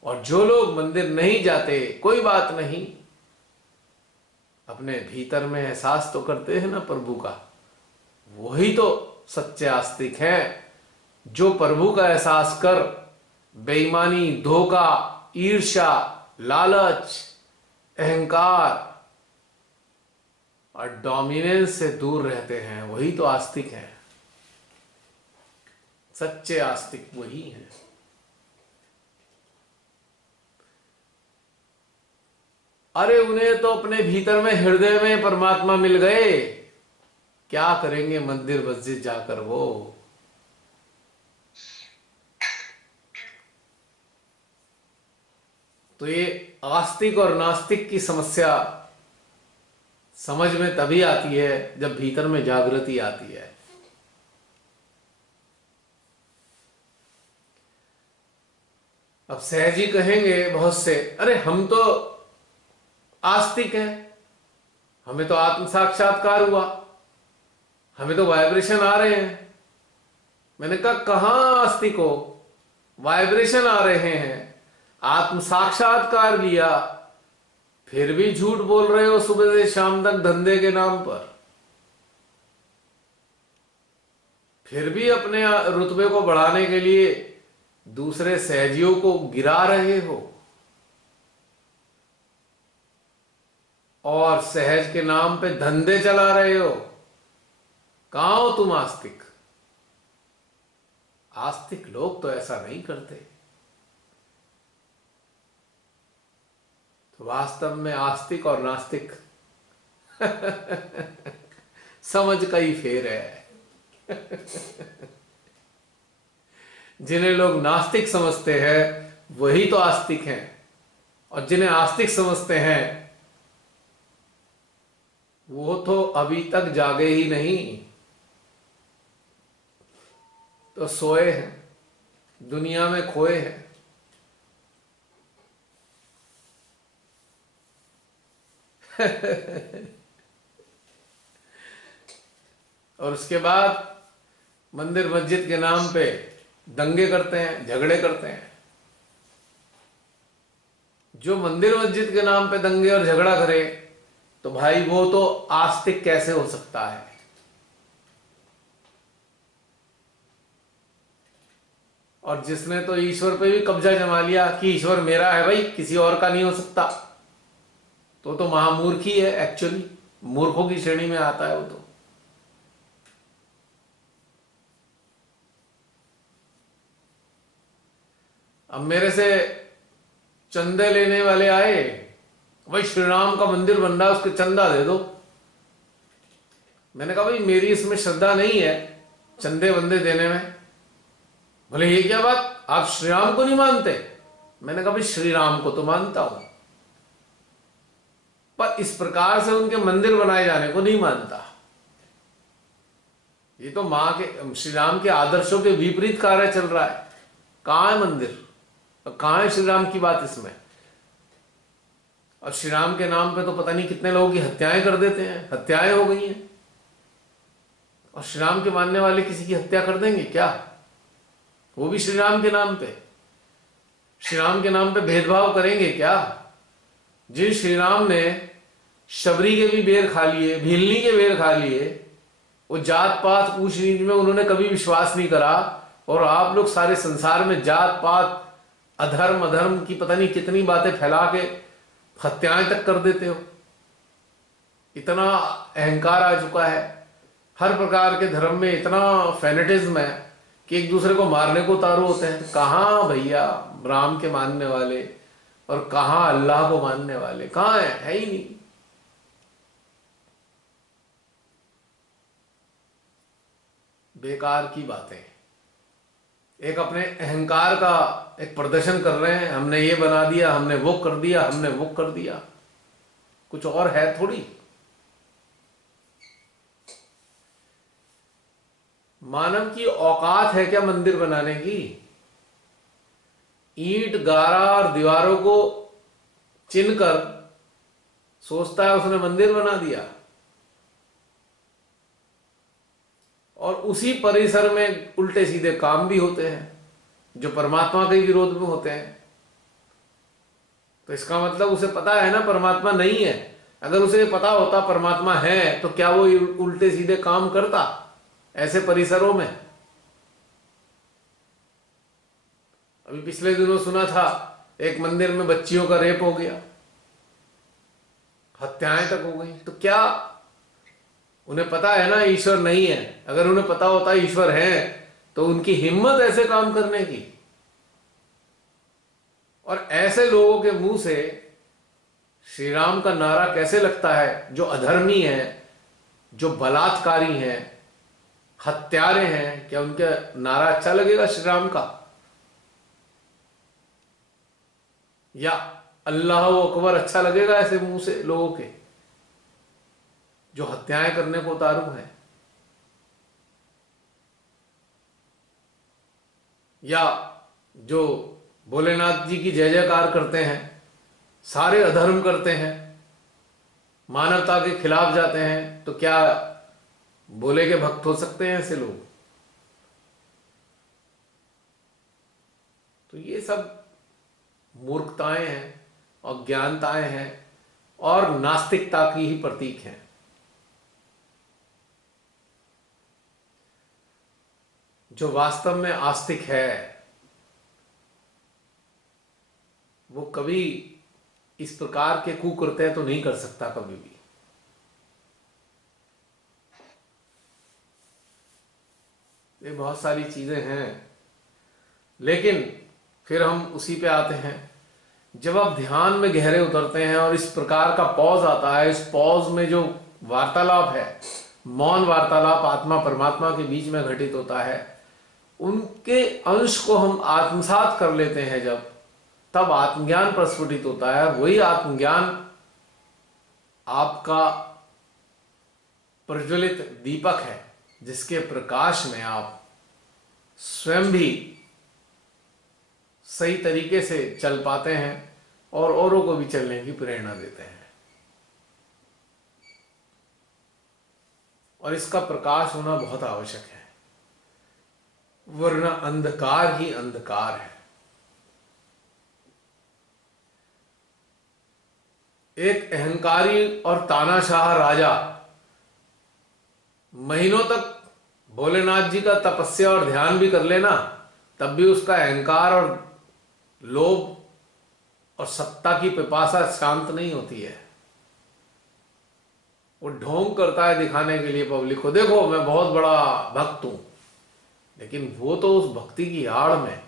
और जो लोग मंदिर नहीं जाते, कोई बात नहीं, अपने भीतर में एहसास तो करते हैं ना प्रभु का, वही तो सच्चे आस्तिक हैं। जो प्रभु का एहसास कर बेईमानी, धोखा, ईर्ष्या, लालच, अहंकार और डोमिनेंस से दूर रहते हैं, वही तो आस्तिक हैं। सच्चे आस्तिक वही हैं। अरे उन्हें तो अपने भीतर में, हृदय में परमात्मा मिल गए, क्या करेंगे मंदिर मस्जिद जाकर वो। तो ये आस्तिक और नास्तिक की समस्या समझ में तभी आती है जब भीतर में जागृति आती है। अब सहजी कहेंगे बहुत से, अरे हम तो आस्तिक हैं, हमें तो आत्म साक्षात्कार हुआ, हमें तो वाइब्रेशन आ रहे हैं। मैंने कहा कहां आस्तिक हो, वाइब्रेशन आ रहे हैं, आत्म साक्षात्कार लिया, फिर भी झूठ बोल रहे हो सुबह से शाम तक धंधे के नाम पर, फिर भी अपने रुतबे को बढ़ाने के लिए दूसरे सहजियों को गिरा रहे हो, और सहज के नाम पे धंधे चला रहे हो। कहां हो तुम आस्तिक? आस्तिक लोग तो ऐसा नहीं करते। तो वास्तव में आस्तिक और नास्तिक समझ का ही फेर है। जिन्हें लोग नास्तिक समझते हैं वही तो आस्तिक हैं, और जिन्हें आस्तिक समझते हैं वो तो अभी तक जागे ही नहीं, तो सोए हैं, दुनिया में खोए हैं। और उसके बाद मंदिर मस्जिद के नाम पे दंगे करते हैं, झगड़े करते हैं। जो मंदिर मस्जिद के नाम पे दंगे और झगड़ा करे, तो भाई वो तो आस्तिक कैसे हो सकता है? और जिसने तो ईश्वर पे भी कब्जा जमा लिया कि ईश्वर मेरा है भाई, किसी और का नहीं हो सकता, तो महामूर्ख ही है। एक्चुअली मूर्खों की श्रेणी में आता है वो तो। अब मेरे से चंदे लेने वाले आए, भाई श्री राम का मंदिर बन रहा है, उसके चंदा दे दो। मैंने कहा भाई मेरी इसमें श्रद्धा नहीं है चंदे वंदे देने में। बोले ये क्या बात, आप श्री राम को नहीं मानते? मैंने कहा भाई श्री राम को तो मानता हूं, पर इस प्रकार से उनके मंदिर बनाए जाने को नहीं मानता। ये तो मां के, श्री राम के आदर्शों के विपरीत कार्य चल रहा है। कहां है मंदिर, कहां है श्री राम की बात इसमें? और श्री राम के नाम पे तो पता नहीं कितने लोगों की हत्याएं कर देते हैं, हत्याएं हो गई हैं। और श्री राम के मानने वाले किसी की हत्या कर देंगे क्या? वो भी श्री राम के नाम पे। श्री राम के नाम पे भेदभाव करेंगे क्या? जिन श्री राम ने शबरी के भी बेर खा लिए, भीलनी के बेर खा लिए, वो जात पात ऊंच नीच में उन्होंने कभी विश्वास नहीं करा, और आप लोग सारे संसार में जात पात अधर्म अधर्म की पता नहीं कितनी बातें फैला के हत्याएं तक कर देते हो। इतना अहंकार आ चुका है, हर प्रकार के धर्म में इतना फेनेटिज्म है कि एक दूसरे को मारने को उतारू होते हैं। कहाँ भैया राम के मानने वाले और कहाँ अल्लाह को मानने वाले, कहाँ है ही नहीं। बेकार की बातें, एक अपने अहंकार का एक प्रदर्शन कर रहे हैं, हमने ये बना दिया, हमने वो कर दिया, हमने वो कर दिया, कुछ और है थोड़ी। मानव की औकात है क्या मंदिर बनाने की? ईंट गारा और दीवारों को चिनकर सोचता है उसने मंदिर बना दिया, और उसी परिसर में उल्टे सीधे काम भी होते हैं जो परमात्मा के विरोध में होते हैं। तो इसका मतलब उसे पता है ना परमात्मा नहीं है। अगर उसे पता होता परमात्मा है तो क्या वो उल्टे सीधे काम करता ऐसे परिसरों में? अभी पिछले दिनों सुना था एक मंदिर में बच्चियों का रेप हो गया, हत्याएं तक हो गई। तो क्या उन्हें पता है ना ईश्वर नहीं है? अगर उन्हें पता होता ईश्वर है तो उनकी हिम्मत ऐसे काम करने की। और ऐसे लोगों के मुंह से श्री राम का नारा कैसे लगता है, जो अधर्मी हैं, जो बलात्कारी हैं, हत्यारे हैं? क्या उनका नारा अच्छा लगेगा श्री राम का? या अल्लाह अकबर अच्छा लगेगा ऐसे मुंह से लोगों के जो हत्याएं करने को उतारू हैं? या जो भोलेनाथ जी की जय जयकार करते हैं, सारे अधर्म करते हैं, मानवता के खिलाफ जाते हैं, तो क्या भोले के भक्त हो सकते हैं ऐसे लोग? तो ये सब मूर्खताएं हैं, अज्ञानताएं हैं और नास्तिकता की ही प्रतीक हैं। जो वास्तव में आस्तिक है वो कभी इस प्रकार के कुकृत्य तो नहीं कर सकता कभी भी। ये बहुत सारी चीजें हैं, लेकिन फिर हम उसी पे आते हैं। जब आप ध्यान में गहरे उतरते हैं और इस प्रकार का पॉज आता है, इस पॉज में जो वार्तालाप है, मौन वार्तालाप आत्मा परमात्मा के बीच में घटित होता है, उनके अंश को हम आत्मसात कर लेते हैं जब, तब आत्मज्ञान प्रस्फुटित होता है। वही आत्मज्ञान आपका प्रज्वलित दीपक है जिसके प्रकाश में आप स्वयं भी सही तरीके से चल पाते हैं और औरों को भी चलने की प्रेरणा देते हैं। और इसका प्रकाश होना बहुत आवश्यक है, वरना अंधकार ही अंधकार है। एक अहंकारी और तानाशाह राजा महीनों तक भोलेनाथ जी का तपस्या और ध्यान भी कर लेना, तब भी उसका अहंकार और लोभ और सत्ता की पिपासा शांत नहीं होती है। वो ढोंग करता है दिखाने के लिए पब्लिक को, देखो मैं बहुत बड़ा भक्त हूं, लेकिन वो तो उस भक्ति की आड़ में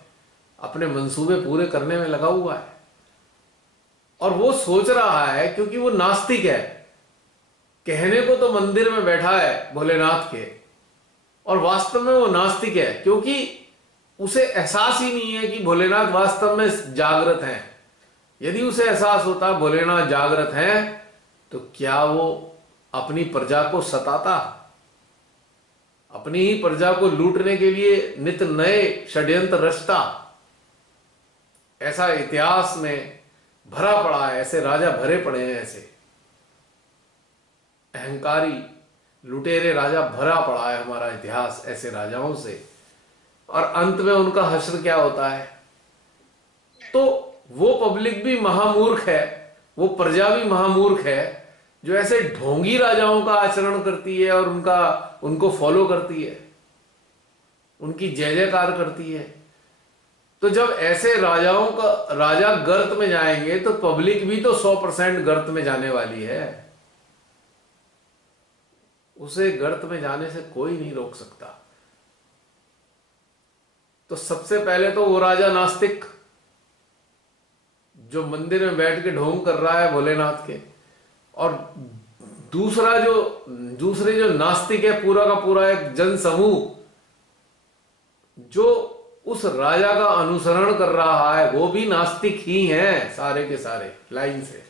अपने मंसूबे पूरे करने में लगा हुआ है। और वो सोच रहा है, क्योंकि वो नास्तिक है, कहने को तो मंदिर में बैठा है भोलेनाथ के, और वास्तव में वो नास्तिक है, क्योंकि उसे एहसास ही नहीं है कि भोलेनाथ वास्तव में जागृत हैं। यदि उसे एहसास होता भोलेनाथ जागृत हैं, तो क्या वो अपनी प्रजा को सताता, अपनी ही प्रजा को लूटने के लिए नित नए षड्यंत्र रचता? ऐसा इतिहास में भरा पड़ा है, ऐसे राजा भरे पड़े हैं, ऐसे अहंकारी लुटेरे राजा भरा पड़ा है हमारा इतिहास ऐसे राजाओं से। और अंत में उनका हश्र क्या होता है? तो वो पब्लिक भी महामूर्ख है वो प्रजा भी महामूर्ख है जो ऐसे ढोंगी राजाओं का आचरण करती है और उनको फॉलो करती है, उनकी जय जयकार करती है। तो जब ऐसे राजा गर्त में जाएंगे तो पब्लिक भी तो 100% गर्त में जाने वाली है। उसे गर्त में जाने से कोई नहीं रोक सकता। तो सबसे पहले तो वो राजा नास्तिक जो मंदिर में बैठ के ढोंग कर रहा है भोलेनाथ के, और दूसरे जो नास्तिक है, पूरा का पूरा एक जन समूह जो उस राजा का अनुसरण कर रहा है, वो भी नास्तिक ही हैं सारे के सारे लाइन से।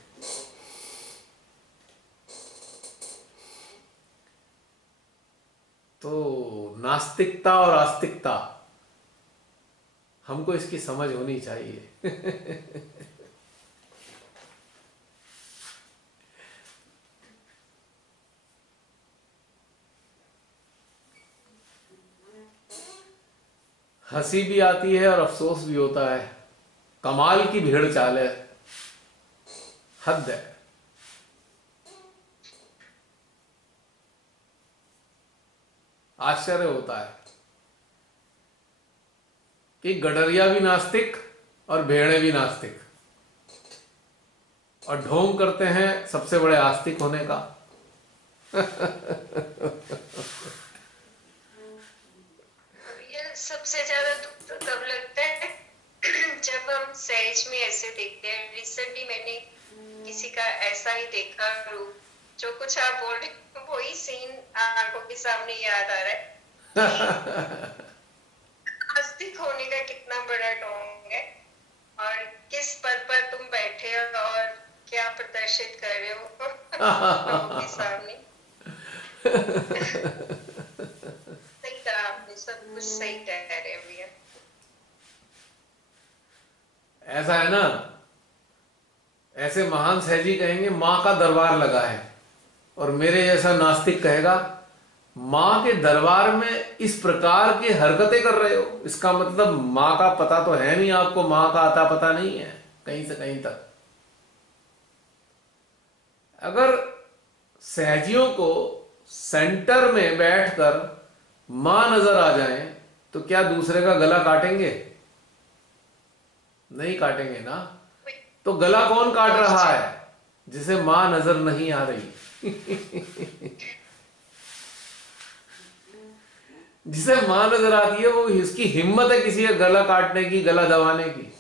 तो नास्तिकता और आस्तिकता, हमको इसकी समझ होनी चाहिए। हंसी भी आती है और अफसोस भी होता है। कमाल की भीड़ चाल है, हद है। आश्चर्य होता है कि गडरिया भी नास्तिक और भेड़े भी नास्तिक, और ढोंग करते हैं सबसे बड़े आस्तिक होने का। सबसे ज्यादा दुख तो तब लगता है जब हम सहज में ऐसे देखते हैं। रिसेंटली मैंने किसी का ऐसा ही देखा रूप, जो कुछ आप बोल रहे हो वही सीन आंखों के सामने याद आ रहा है कि आस्तिक होने का कितना बड़ा ढोंग है, और किस पद पर तुम बैठे हो और क्या प्रदर्शित कर रहे हो लोगों के सामने। सही कहा आपने, सब कुछ सही कह रहे हो भैया। ऐसा है ना, ऐसे महान सहजी कहेंगे मां का दरबार लगा है, और मेरे जैसा नास्तिक कहेगा मां के दरबार में इस प्रकार की हरकतें कर रहे हो, इसका मतलब मां का पता तो है नहीं आपको, मां का आता पता नहीं है कहीं से कहीं तक। अगर सहजियों को सेंटर में बैठकर मां नजर आ जाए तो क्या दूसरे का गला काटेंगे? नहीं काटेंगे ना। तो गला कौन काट रहा है? जिसे मां नजर नहीं आ रही। जिसे मां नजर आती है वो, इसकी हिम्मत है किसी का गला काटने की, गला दबाने की,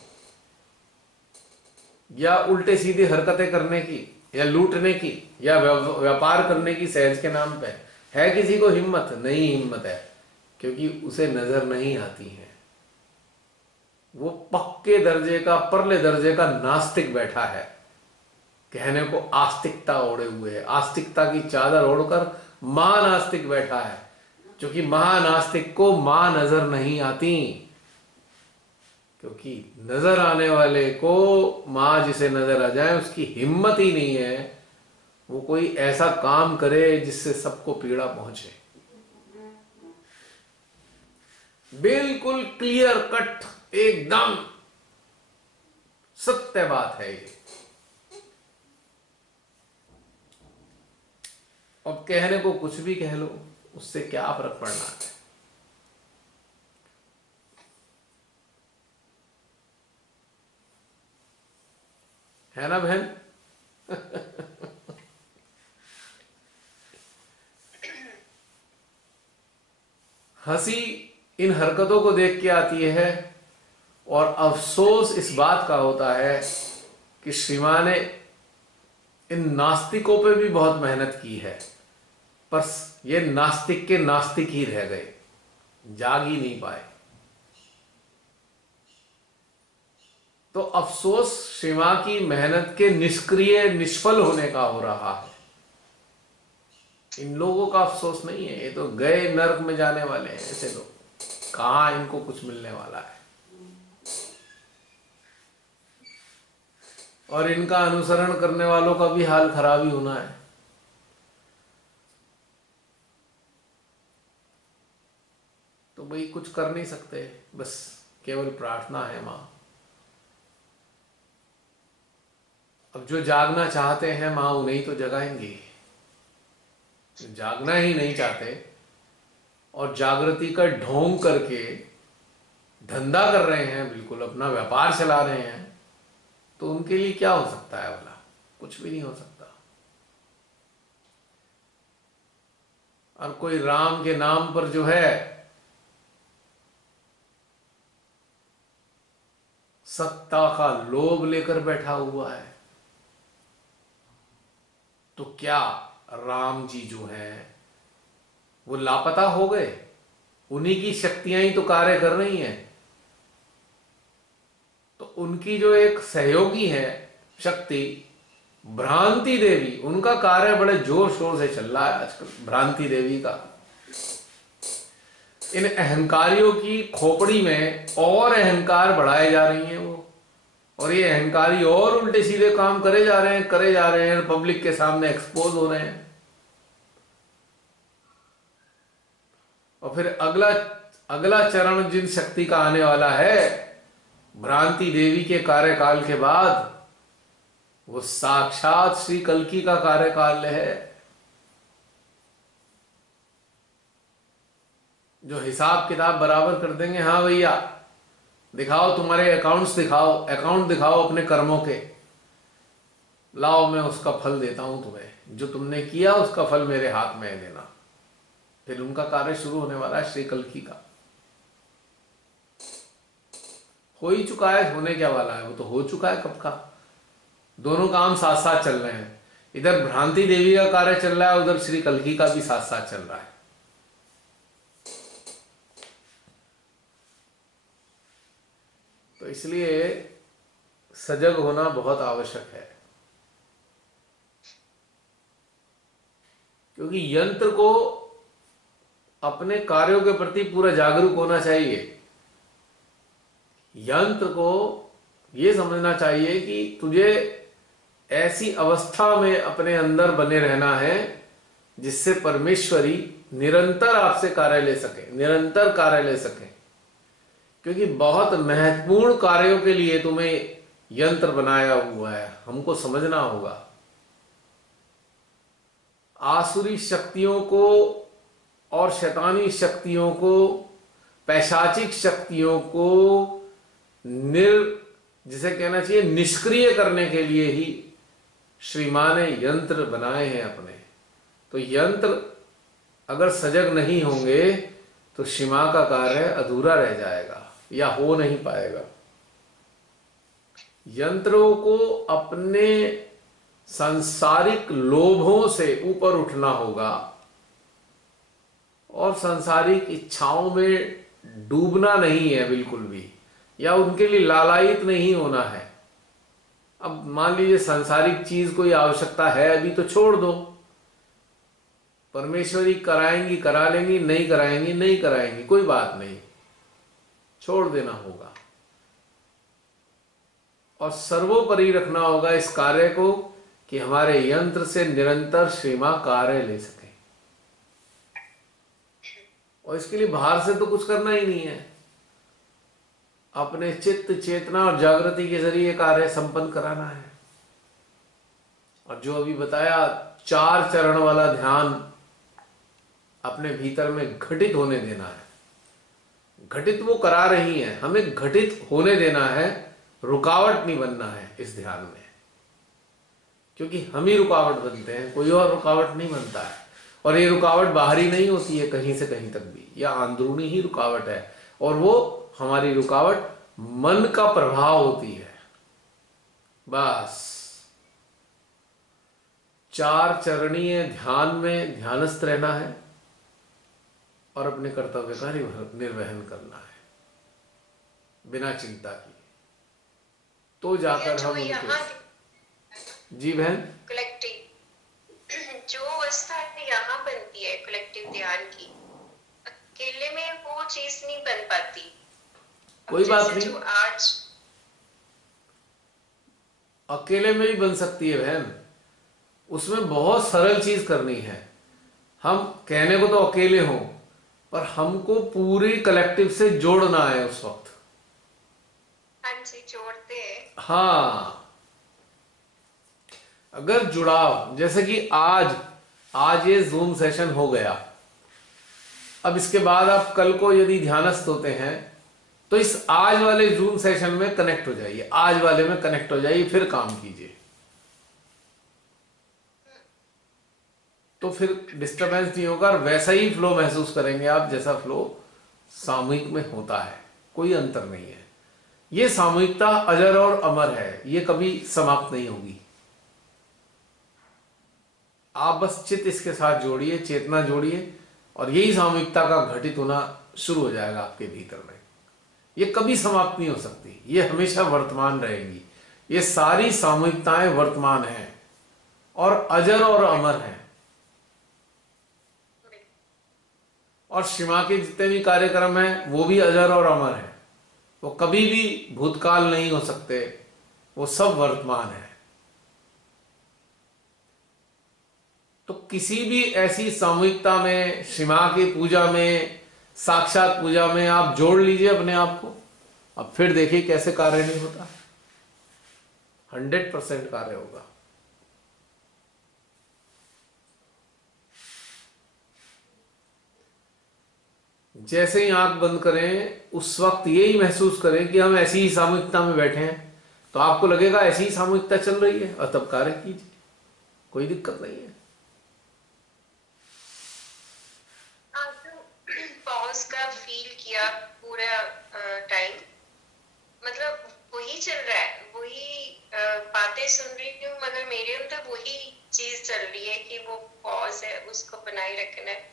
या उल्टे सीधी हरकतें करने की, या लूटने की, या व्यापार करने की सहज के नाम पे। है किसी को हिम्मत? नहीं हिम्मत है, क्योंकि उसे नजर नहीं आती है। वो पक्के दर्जे का, परले दर्जे का नास्तिक बैठा है, कहने को आस्तिकता ओढ़े हुए है, आस्तिकता की चादर ओढ़कर महानास्तिक बैठा है, क्योंकि महानास्तिक को मां नजर नहीं आती। क्योंकि नजर आने वाले को मां जिसे नजर आ जाए उसकी हिम्मत ही नहीं है वो कोई ऐसा काम करे जिससे सबको पीड़ा पहुंचे। बिल्कुल क्लियर कट, एकदम सत्य बात है ये। अब कहने को कुछ भी कह लो, उससे क्या फर्क पड़ना है। है ना बहन? हंसी इन हरकतों को देख के आती है, और अफसोस इस बात का होता है कि श्रीमान ने इन नास्तिकों पे भी बहुत मेहनत की है, पर ये नास्तिक के नास्तिक ही रह गए, जाग ही नहीं पाए। तो अफसोस शिवा की मेहनत के निष्क्रिय, निष्फल होने का हो रहा है। इन लोगों का अफसोस नहीं है, ये तो गए नरक में जाने वाले हैं ऐसे लोग, कहां इनको कुछ मिलने वाला है। और इनका अनुसरण करने वालों का भी हाल खराब ही होना है। तो भाई कुछ कर नहीं सकते, बस केवल प्रार्थना है मां। अब जो जागना चाहते हैं माँ उन्हें ही तो जगाएंगी। जो जागना ही नहीं चाहते और जागृति का ढोंग करके धंधा कर रहे हैं, बिल्कुल अपना व्यापार चला रहे हैं, तो उनके लिए क्या हो सकता है भला? कुछ भी नहीं हो सकता। और कोई राम के नाम पर जो है सत्ता का लोभ लेकर बैठा हुआ है, तो क्या राम जी जो हैं वो लापता हो गए? उन्हीं की शक्तियां ही तो कार्य कर रही हैं। तो उनकी जो एक सहयोगी है शक्ति भ्रांति देवी, उनका कार्य बड़े जोर शोर से चल रहा है आजकल। भ्रांति देवी का इन अहंकारियों की खोपड़ी में और अहंकार बढ़ाए जा रही हैं वो, और ये अहंकारी और उल्टे सीधे काम करे जा रहे हैं, पब्लिक के सामने एक्सपोज हो रहे हैं। और फिर अगला चरण जिन शक्ति का आने वाला है भ्रांति देवी के कार्यकाल के बाद, वो साक्षात श्री कल्कि का कार्यकाल है, जो हिसाब किताब बराबर कर देंगे। हाँ भैया, दिखाओ तुम्हारे अकाउंट दिखाओ अपने कर्मों के, लाओ मैं उसका फल देता हूं तुम्हें, जो तुमने किया उसका फल मेरे हाथ में देना। फिर उनका कार्य शुरू होने वाला है श्री कल्कि का। हो ही चुका है, होने क्या वाला है, वो तो हो चुका है कब का। दोनों काम साथ साथ चल रहे हैं, इधर भ्रांति देवी का कार्य चल रहा है, उधर श्री कल्कि का भी साथ साथ चल रहा है। तो इसलिए सजग होना बहुत आवश्यक है, क्योंकि यंत्र को अपने कार्यों के प्रति पूरा जागरूक होना चाहिए। यंत्र को यह समझना चाहिए कि तुझे ऐसी अवस्था में अपने अंदर बने रहना है जिससे परमेश्वरी निरंतर आपसे कार्य ले सके, निरंतर कार्य ले सके। क्योंकि बहुत महत्वपूर्ण कार्यों के लिए तुम्हें यंत्र बनाया हुआ है, हमको समझना होगा। आसुरी शक्तियों को और शैतानी शक्तियों को, पैशाचिक शक्तियों को जिसे कहना चाहिए निष्क्रिय करने के लिए ही श्री मां ने यंत्र बनाए हैं अपने। तो यंत्र अगर सजग नहीं होंगे तो श्री मां का कार्य अधूरा रह जाएगा या हो नहीं पाएगा। यंत्रों को अपने सांसारिक लोभों से ऊपर उठना होगा और सांसारिक इच्छाओं में डूबना नहीं है बिल्कुल भी, या उनके लिए लालायित नहीं होना है। अब मान लीजिए सांसारिक चीज कोई आवश्यकता है अभी, तो छोड़ दो। परमेश्वरी कराएंगी करा लेंगी, नहीं कराएंगी नहीं कराएंगी, कोई बात नहीं, छोड़ देना होगा। और सर्वोपरि रखना होगा इस कार्य को कि हमारे यंत्र से निरंतर श्री मां कार्य ले सके। और इसके लिए बाहर से तो कुछ करना ही नहीं है, अपने चित्त चेतना और जागृति के जरिए कार्य संपन्न कराना है। और जो अभी बताया 4 चरण वाला ध्यान अपने भीतर में घटित होने देना है। घटित वो करा रही है, हमें घटित होने देना है, रुकावट नहीं बनना है इस ध्यान में। क्योंकि हम ही रुकावट बनते हैं, कोई और रुकावट नहीं बनता है। और ये रुकावट बाहरी नहीं होती है कहीं से कहीं तक भी, या अंदरूनी ही रुकावट है। और वो हमारी रुकावट मन का प्रभाव होती है। बस 4 चरणीय ध्यान में ध्यानस्थ रहना है और अपने कर्तव्य का निर्वहन करना है बिना चिंता किए, तो जाकर हम उनके। जी बहन, कलेक्टिव जो अवस्था यहाँ बनती है कलेक्टिव ध्यान की, अकेले में वो चीज नहीं बन पाती। कोई बात नहीं, जो आज अकेले में भी बन सकती है बहन। उसमें बहुत सरल चीज करनी है। हम कहने को तो अकेले हो, पर हमको पूरी कलेक्टिव से जोड़ना है उस वक्त। हाँ जी, जोड़ते हैं। हाँ, अगर जुड़ाव, जैसे कि आज ये जूम सेशन हो गया, अब इसके बाद आप कल को यदि ध्यानस्थ होते हैं तो इस आज वाले जूम सेशन में कनेक्ट हो जाइए, आज वाले में कनेक्ट हो जाइए, फिर काम कीजिए, तो फिर डिस्टरबेंस नहीं होगा और वैसा ही फ्लो महसूस करेंगे आप जैसा फ्लो सामूहिक में होता है। कोई अंतर नहीं है। ये सामूहिकता अजर और अमर है, ये कभी समाप्त नहीं होगी। आप बस चित्त इसके साथ जोड़िए, चेतना जोड़िए, और यही सामूहिकता का घटित होना शुरू हो जाएगा आपके भीतर में। ये कभी समाप्त नहीं हो सकती, ये हमेशा वर्तमान रहेंगी। ये सारी सामूहिकताएं वर्तमान हैं और अजर और अमर हैं। और शिमा के जितने भी कार्यक्रम हैं वो भी अजर और अमर हैं, वो कभी भी भूतकाल नहीं हो सकते, वो सब वर्तमान है। तो किसी भी ऐसी सामूहिकता में, शिमा की पूजा में, साक्षात पूजा में आप जोड़ लीजिए अपने आप को, अब फिर देखिए कैसे कार्य नहीं होता। 100% कार्य होगा। जैसे ही आंख बंद करें उस वक्त यही महसूस करें कि हम ऐसी ही सामूहिकता में बैठे हैं, तो आपको लगेगा ऐसी ही सामूहिकता चल रही है, और तब कार्य कीजिए, कोई दिक्कत नहीं है। पॉज का फील किया पूरा टाइम, मतलब वही चल रहा है, वही बातें सुन रही हूँ, मगर मेरे अंदर वही चीज चल रही है कि वो पॉज है, उसको बनाए रखना है,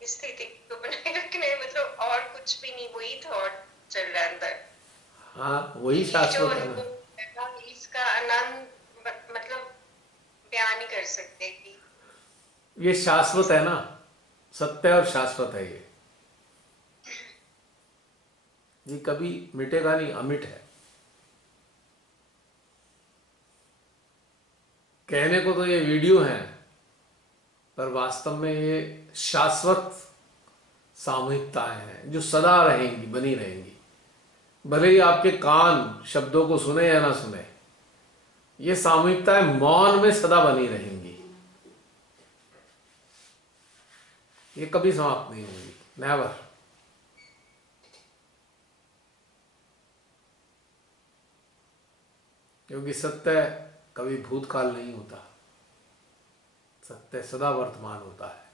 स्थिति को बनाए रखना है, मतलब और कुछ भी नहीं, वही थॉट चल रहा है अंदर। हाँ, वही जो शाश्वत है ना। अनुभव, इसका आनंद मतलब बयान नहीं कर सकते कि ये शाश्वत है ना, सत्य और शाश्वत है ये कभी मिटेगा नहीं, अमिट है। कहने को तो ये वीडियो है, पर वास्तव में ये शाश्वत सामूहिकताएं हैं जो सदा रहेंगी, बनी रहेंगी। भले ही आपके कान शब्दों को सुने या ना सुने, ये सामूहिकताएं मौन में सदा बनी रहेंगी, ये कभी समाप्त नहीं होंगी, नेवर। क्योंकि सत्य कभी भूतकाल नहीं होता, सत्य सदा वर्तमान होता है।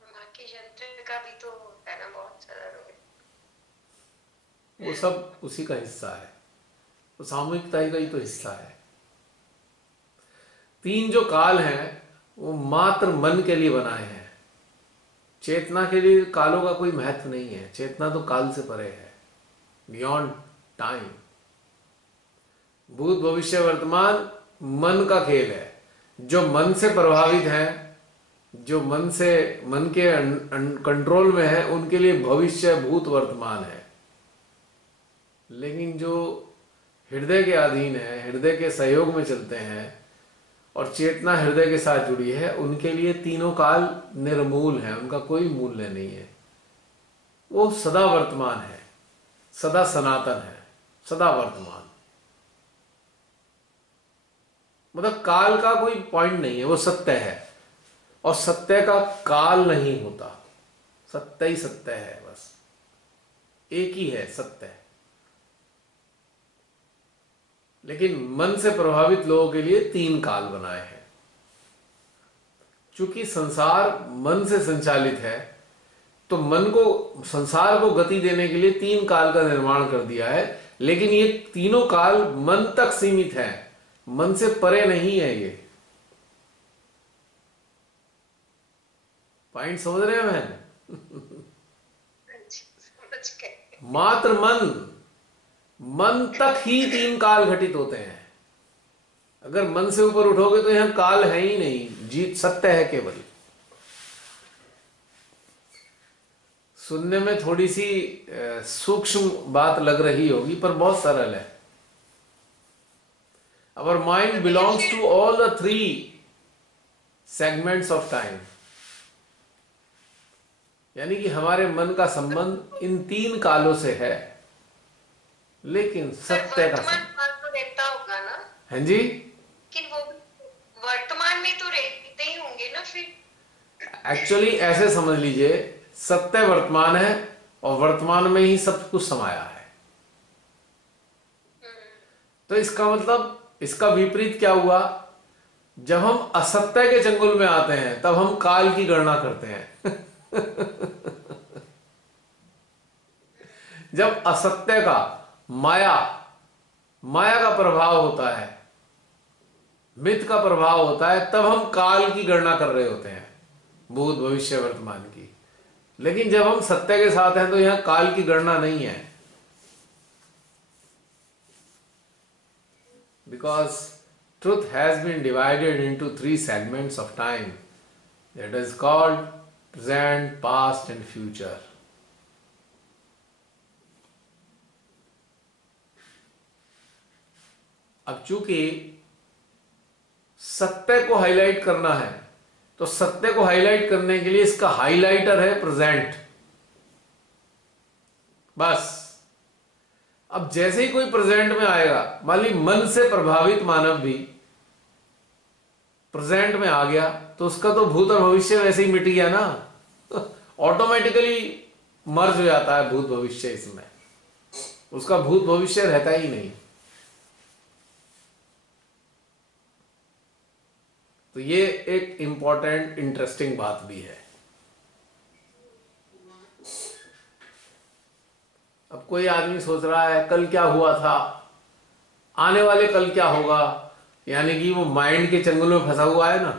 बाकी यंत्र का भी तो होता है ना, बहुत सारा रोल। वो सब उसी का हिस्सा है, वो सामूहिकता ही का ही तो हिस्सा है। 3 जो काल हैं वो मात्र मन के लिए बनाए हैं। चेतना के लिए कालों का कोई महत्व नहीं है। चेतना तो काल से परे है, बियॉन्ड टाइम। भूत भविष्य वर्तमान मन का खेल है। जो मन से प्रभावित है, जो मन के कंट्रोल में है, उनके लिए भविष्य भूत वर्तमान है। लेकिन जो हृदय के अधीन है, हृदय के सहयोग में चलते हैं और चेतना हृदय के साथ जुड़ी है, उनके लिए तीनों काल निर्मूल है, उनका कोई मूल्य नहीं है। वो सदा वर्तमान है, सदा सनातन है, सदा वर्तमान। मतलब काल का कोई पॉइंट नहीं है, वो सत्य है, और सत्य का काल नहीं होता। सत्य ही सत्य है, बस एक ही है सत्य। लेकिन मन से प्रभावित लोगों के लिए 3 काल बनाए हैं। चूंकि संसार मन से संचालित है, तो मन को, संसार को गति देने के लिए 3 काल का निर्माण कर दिया है। लेकिन ये तीनों काल मन तक सीमित है, मन से परे नहीं है। ये पॉइंट समझ रहे हैं मैं? समझ गए। मात्र मन तक ही 3 काल घटित होते हैं। अगर मन से ऊपर उठोगे तो यहां काल है ही नहीं, जीत सत्य है केवल। सुनने में थोड़ी सी सूक्ष्म बात लग रही होगी, पर बहुत सरल है। Our mind belongs to all the 3 segments of time। यानी कि हमारे मन का संबंध इन 3 कालों से है। लेकिन पर सत्य का वर्तमान समय। काल तो रहता होगा ना, हाँ जी। कि वो वर्तमान में तो रहते ही होंगे ना फिर। एक्चुअली ऐसे समझ लीजिए, सत्य वर्तमान है और वर्तमान में ही सब कुछ समाया है। तो इसका मतलब, इसका विपरीत क्या हुआ? जब हम असत्य के चंगुल में आते हैं तब हम काल की गणना करते हैं। जब असत्य का, माया माया का प्रभाव होता है, मिथ का प्रभाव होता है, तब हम काल की गणना कर रहे होते हैं, भूत भविष्य वर्तमान की। लेकिन जब हम सत्य के साथ हैं तो यहां काल की गणना नहीं है, because truth has been divided into three segments of time, that is called present, past and future. अब चूंकि सत्य को हाईलाइट करना है तो सत्य को हाईलाइट करने के लिए इसका हाईलाइटर है प्रेजेंट, बस। अब जैसे ही कोई प्रेजेंट में आएगा, मान ली मन से प्रभावित मानव भी प्रेजेंट में आ गया, तो उसका तो भूत और भविष्य वैसे ही मिट गया ना। ऑटोमेटिकली मर्ज हो जाता है भूत भविष्य, इसमें उसका भूत भविष्य रहता ही नहीं। तो ये एक इंपॉर्टेंट इंटरेस्टिंग बात भी है। अब कोई आदमी सोच रहा है कल क्या हुआ था, आने वाले कल क्या होगा, यानी कि वो माइंड के चंगुल में फंसा हुआ है ना।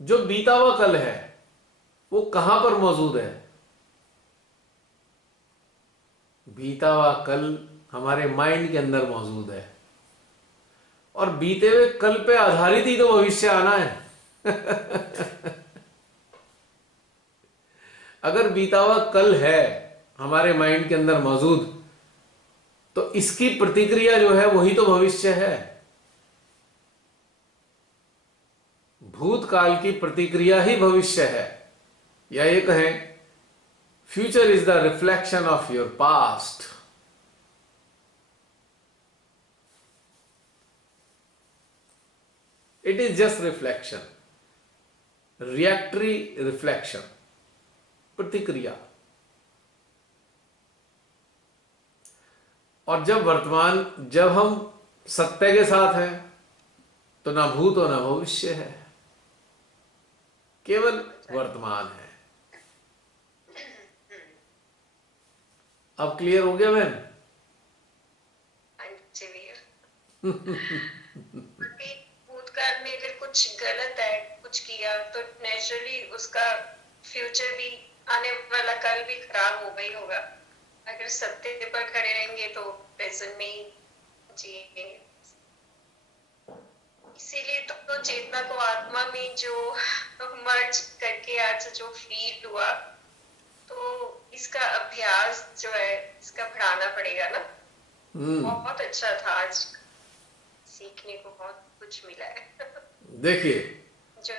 जो बीता हुआ कल है वो कहां पर मौजूद है? बीता हुआ कल हमारे माइंड के अंदर मौजूद है, और बीते हुए कल पे आधारित ही तो भविष्य आना है। अगर बीता हुआ कल है हमारे माइंड के अंदर मौजूद, तो इसकी प्रतिक्रिया जो है वही तो भविष्य है। भूतकाल की प्रतिक्रिया ही भविष्य है, या ये कहें future is the reflection of your past. It is just reflection, रिएक्टरी रिफ्लेक्शन, प्रतिक्रिया। और जब हम सत्य के साथ हैं तो ना भूत और ना भविष्य है, केवल वर्तमान है। अब क्लियर हो गया मैम? भूतकाल में अगर कुछ गलत है, कुछ किया, तो नेचुरली उसका फ्यूचर भी, आने वाला कल भी खराब होगा ही होगा। अगर सत्य पर खड़े रहेंगे तो प्रेजेंट में ही जिएंगे। इसीलिए तो चेतना को आत्मा में जो मर्ज करके आज जो फील हुआ, तो इसका अभ्यास जो है इसका बढ़ाना पड़ेगा ना। बहुत अच्छा था, आज सीखने को बहुत कुछ मिला है। देखिए, जो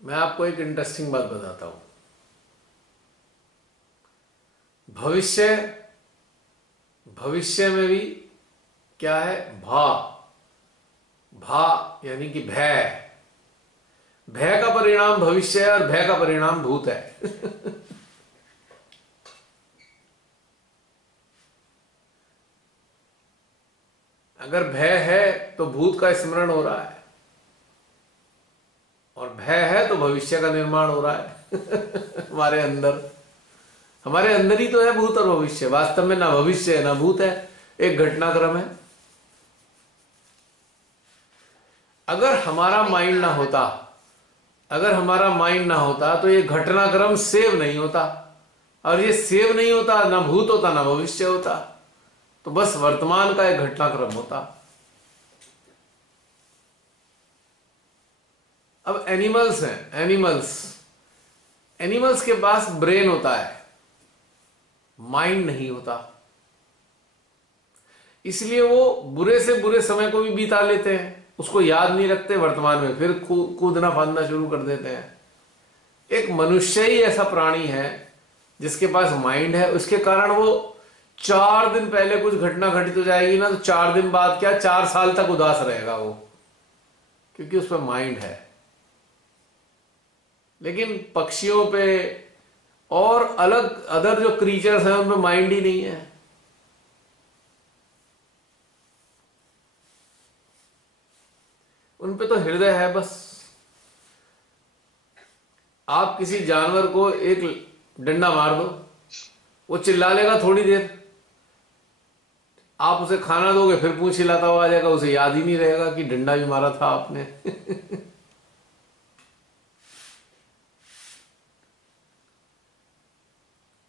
मैं आपको एक इंटरेस्टिंग बात बताता हूं। भविष्य में भी क्या है? भा यानी कि भय का परिणाम भविष्य है और भय का परिणाम भूत है। अगर भय है तो भूत का स्मरण हो रहा है, और भय है तो भविष्य का निर्माण हो रहा है। हमारे अंदर ही तो है भूत और भविष्य। वास्तव में ना भविष्य है ना भूत है, एक घटनाक्रम है। अगर हमारा माइंड ना होता तो ये घटनाक्रम सेव नहीं होता, और ये सेव नहीं होता, ना भूत होता ना भविष्य होता, तो बस वर्तमान का एक घटनाक्रम होता। अब एनिमल्स हैं, एनिमल्स के पास ब्रेन होता है, माइंड नहीं होता। इसलिए वो बुरे से बुरे समय को भी बिता लेते हैं, उसको याद नहीं रखते, वर्तमान में फिर कूदना फांदना शुरू कर देते हैं। एक मनुष्य ही ऐसा प्राणी है जिसके पास माइंड है, उसके कारण वो 4 दिन पहले कुछ घटना घटित हो जाएगी ना, तो 4 दिन बाद क्या 4 साल तक उदास रहेगा वो, क्योंकि उस पर माइंड है। लेकिन पक्षियों पे और अलग अदर जो क्रीचर्स हैं उनमें माइंड ही नहीं है। उन पे तो हृदय है बस। आप किसी जानवर को एक डंडा मार दो, वो चिल्ला लेगा थोड़ी देर, आप उसे खाना दोगे फिर पूंछ हिलाता हुआ आ जाएगा, उसे याद ही नहीं रहेगा कि डंडा भी मारा था आपने।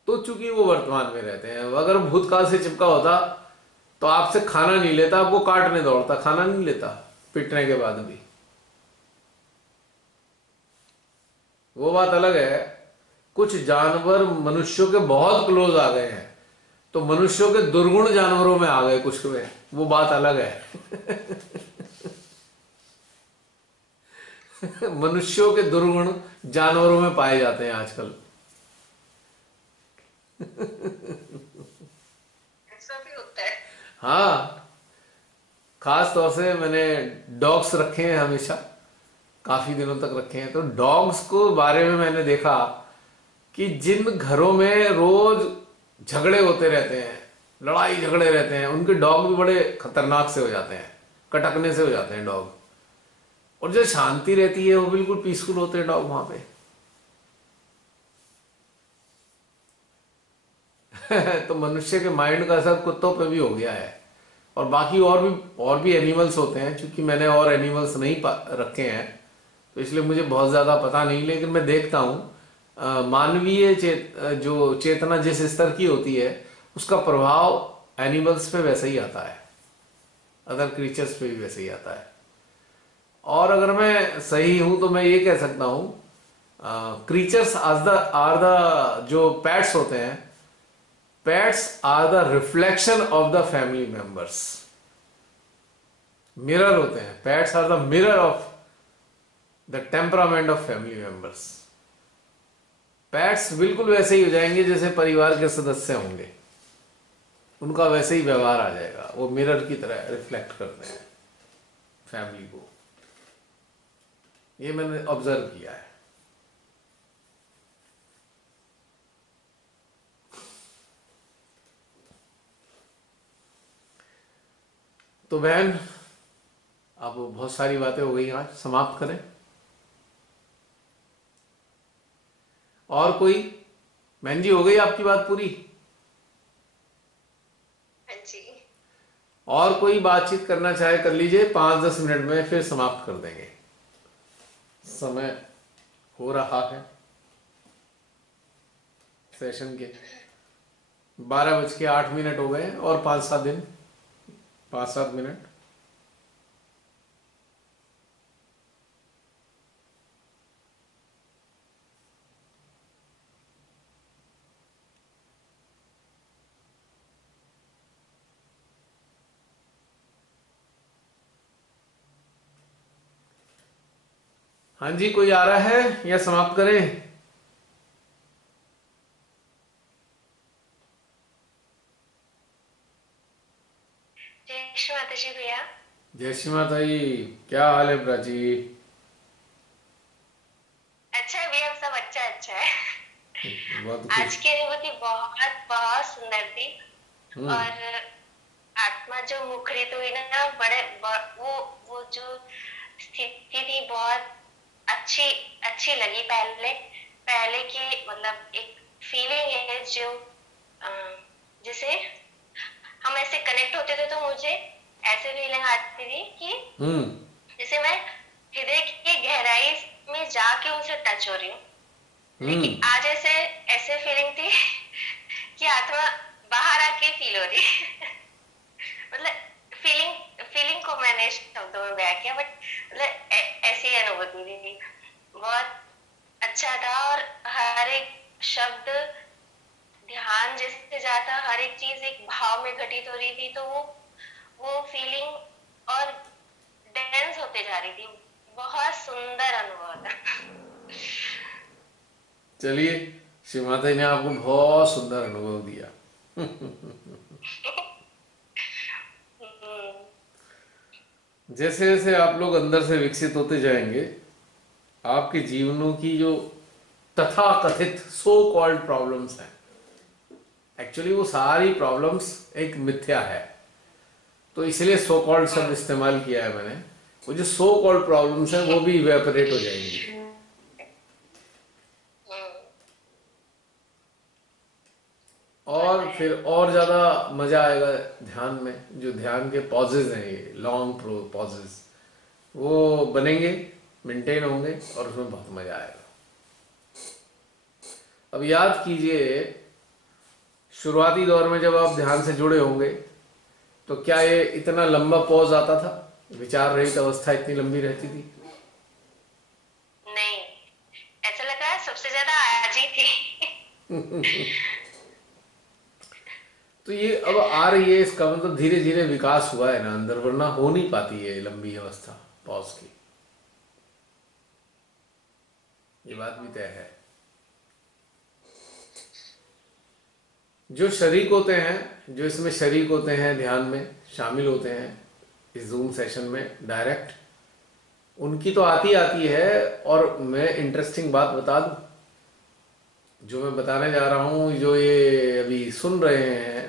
तो चूंकि वो वर्तमान में रहते हैं, अगर भूतकाल से चिपका होता तो आपसे खाना नहीं लेता, आपको काटने दौड़ता, खाना नहीं लेता पिटने के बाद भी। वो बात अलग है। कुछ जानवर मनुष्यों के बहुत क्लोज आ गए हैं, तो मनुष्यों के दुर्गुण जानवरों में आ गए कुछ में, वो बात अलग है। मनुष्यों के दुर्गुण जानवरों में पाए जाते हैं आजकल। ऐसा भी होता है। हाँ, खास तौर से मैंने डॉग्स रखे हैं, हमेशा काफी दिनों तक रखे हैं। तो डॉग्स को बारे में मैंने देखा कि जिन घरों में रोज झगड़े होते रहते हैं, लड़ाई झगड़े रहते हैं, उनके डॉग भी बड़े खतरनाक से हो जाते हैं, कटकने से हो जाते हैं डॉग। और जो शांति रहती है वो बिल्कुल पीसफुल होते हैं डॉग वहां पे। तो मनुष्य के माइंड का असर कुत्तों पे भी हो गया है। और बाकी और भी एनिमल्स होते हैं, क्योंकि मैंने और एनिमल्स नहीं रखे हैं तो इसलिए मुझे बहुत ज्यादा पता नहीं, लेकिन मैं देखता हूँ मानवीय जो चेतना जिस स्तर की होती है उसका प्रभाव एनिमल्स पे वैसे ही आता है, अदर क्रीचर्स पे भी वैसे ही आता है। और अगर मैं सही हूं तो मैं ये कह सकता हूं, क्रीचर्स आर द जो पेट्स होते हैं, pets are the reflection of the family members. Mirror होते हैं, pets are the mirror of the temperament of family members. Pets बिल्कुल वैसे ही हो जाएंगे जैसे परिवार के सदस्य होंगे, उनका वैसे ही व्यवहार आ जाएगा, वो मिरर की तरह रिफ्लेक्ट करते हैं फैमिली को। ये मैंने ऑब्जर्व किया है। तो बहन, अब बहुत सारी बातें हो गई, आज समाप्त करें। और कोई? बहन जी, हो गई आपकी बात पूरी? हाँ जी। और कोई बातचीत करना चाहे कर लीजिए, 5-10 मिनट में फिर समाप्त कर देंगे। समय हो रहा है सेशन के, 12:08 हो गए, और 5-7 मिनट। हाँ जी, कोई आ रहा है या समाप्त करें? जय श्री माता जी भैया। जय श्री माता जी। क्या हाल है प्राची? अच्छा है भैया, सब अच्छा है। बहुत आज खुश। की अनुभूति बहुत बहुत सुंदर थी। हम्म। और आत्मा जो मुखरित हुई ना, वो जो स्थिति थी बहुत अच्छी अच्छी लगी। पहले पहले की मतलब एक फीलिंग है जो अ, जिसे हम ऐसे कनेक्ट होते थे, तो मुझे ऐसे फीलिंग आती थी कि हम्म। जैसे मैं हृदय की गहराई में जाके उनसे टच हो रही हूँ। लेकिन हम्म। आज ऐसे ऐसे फीलिंग थी कि आत्मा बाहर आके फील हो रही है। मतलब फीलिंग को मैंने शब्दों में बयां किया, बट मतलब ऐसी अनुभूति थी। बहुत अच्छा था। और हर एक शब्द ध्यान जैसे जाता, हर एक चीज एक भाव में घटित हो रही थी, तो वो फीलिंग और डेंस होते जा रही थी। बहुत सुंदर अनुभव था। चलिए, श्री माता जी ने आपको बहुत सुंदर अनुभव दिया। जैसे जैसे आप लोग अंदर से विकसित होते जाएंगे, आपके जीवनों की जो तथाकथित सो कॉल्ड प्रॉब्लम्स हैं, एक्चुअली वो सारी प्रॉब्लम्स एक मिथ्या है, तो इसलिए सो कॉल्ड शब्द इस्तेमाल किया है मैंने। वो जो सो कॉल्ड प्रॉब्लम्स हैं वो भी इवेपोरेट हो जाएंगी। और फिर और ज़्यादा मज़ा आएगा ध्यान में। जो ध्यान के पॉजेज हैं, ये लॉन्ग पॉजेज, वो बनेंगे, मेंटेन होंगे और उसमें बहुत मज़ा आएगा। अब याद कीजिए, शुरुआती दौर में जब आप ध्यान से जुड़े होंगे तो क्या ये इतना लंबा पॉज आता था? विचार रहित अवस्था इतनी लंबी रहती थी? नहीं, ऐसा लगा सबसे ज्यादा आज ही थी। तो ये अब आ रही है, इसका मतलब धीरे धीरे विकास हुआ है ना अंदर, वरना हो नहीं पाती है लंबी अवस्था पॉज की। ये बात भी तय है। जो शरीक होते हैं, जो इसमें शरीक होते हैं, ध्यान में शामिल होते हैं इस जूम सेशन में डायरेक्ट, उनकी तो आती है। और मैं इंटरेस्टिंग बात बता दूं, जो मैं बताने जा रहा हूं, जो ये अभी सुन रहे हैं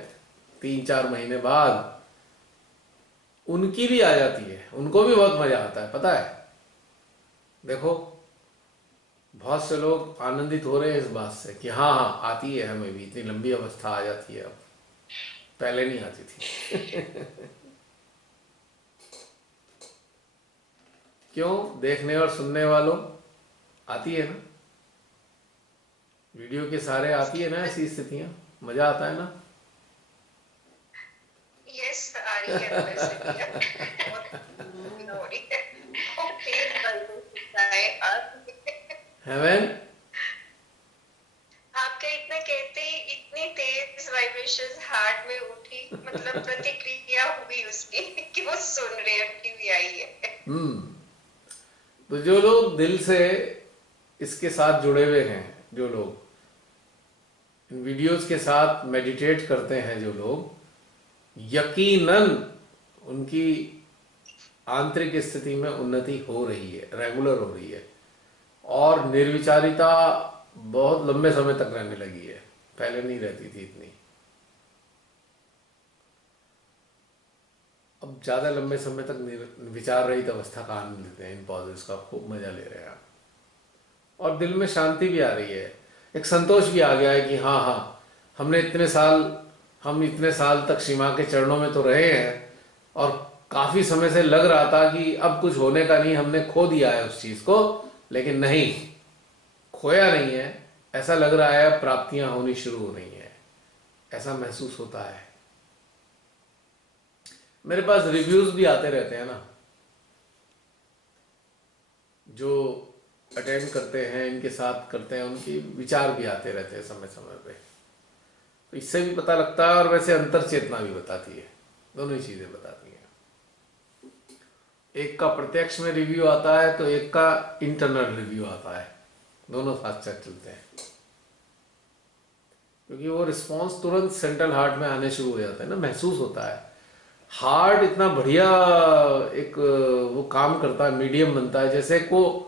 3-4 महीने बाद, उनकी भी आ जाती है, उनको भी बहुत मजा आता है, पता है। देखो, बहुत से लोग आनंदित हो रहे हैं इस बात से कि हाँ हाँ आती है, हमें भी इतनी लंबी अवस्था आ जाती है, अब पहले नहीं आती थी। क्यों? देखने और सुनने वालों, आती है ना, वीडियो के सारे आती है ना ऐसी स्थितियां, मजा आता है ना। यस, आ रही है अंदर से भी। हो रही है। और तेज वाइब्रेशन है हाथ। हेवन, आपका इतना कहते ही इतनी तेज वाइब्रेशंस हार्ट में उठी, मतलब प्रतिक्रिया हुई उसकी कि वो सुन रहे हैं, उनकी भी आई है। तो जो लोग दिल से इसके साथ जुड़े हुए हैं, जो लोग इन वीडियोस के साथ मेडिटेट करते हैं, जो लोग, यकीनन उनकी आंतरिक स्थिति में उन्नति हो रही है, रेगुलर हो रही है, और निर्विचारिता बहुत लंबे समय तक रहने लगी है, पहले नहीं रहती थी इतनी। अब ज्यादा लंबे समय तक विचार रहित अवस्था का आनंद लेते हैं, इन पॉजेस का खूब मजा ले रहे हैं आप। और दिल में शांति भी आ रही है, एक संतोष भी आ गया है कि हाँ हाँ, हम इतने साल तक सीमा के चरणों में तो रहे हैं, और काफी समय से लग रहा था कि अब कुछ होने का नहीं, हमने खो दिया है उस चीज को, लेकिन नहीं, खोया नहीं है। ऐसा लग रहा है प्राप्तियां होनी शुरू हो रही हैं, ऐसा महसूस होता है। मेरे पास रिव्यूज भी आते रहते हैं ना, जो अटेंड करते हैं, इनके साथ करते हैं, उनके विचार भी आते रहते हैं समय समय पे। तो इससे भी पता लगता है, और वैसे अंतर चेतना भी बताती है, दोनों ही चीजें बताती हैं। एक का प्रत्यक्ष में रिव्यू आता है तो एक का इंटरनल रिव्यू आता है, दोनों साथ साथ चलते हैं, क्योंकि वो रिस्पॉन्स तुरंत सेंट्रल हार्ट में आने शुरू हो जाता है ना, महसूस होता है। हार्ट इतना बढ़िया एक वो काम करता है, मीडियम बनता है, जैसे को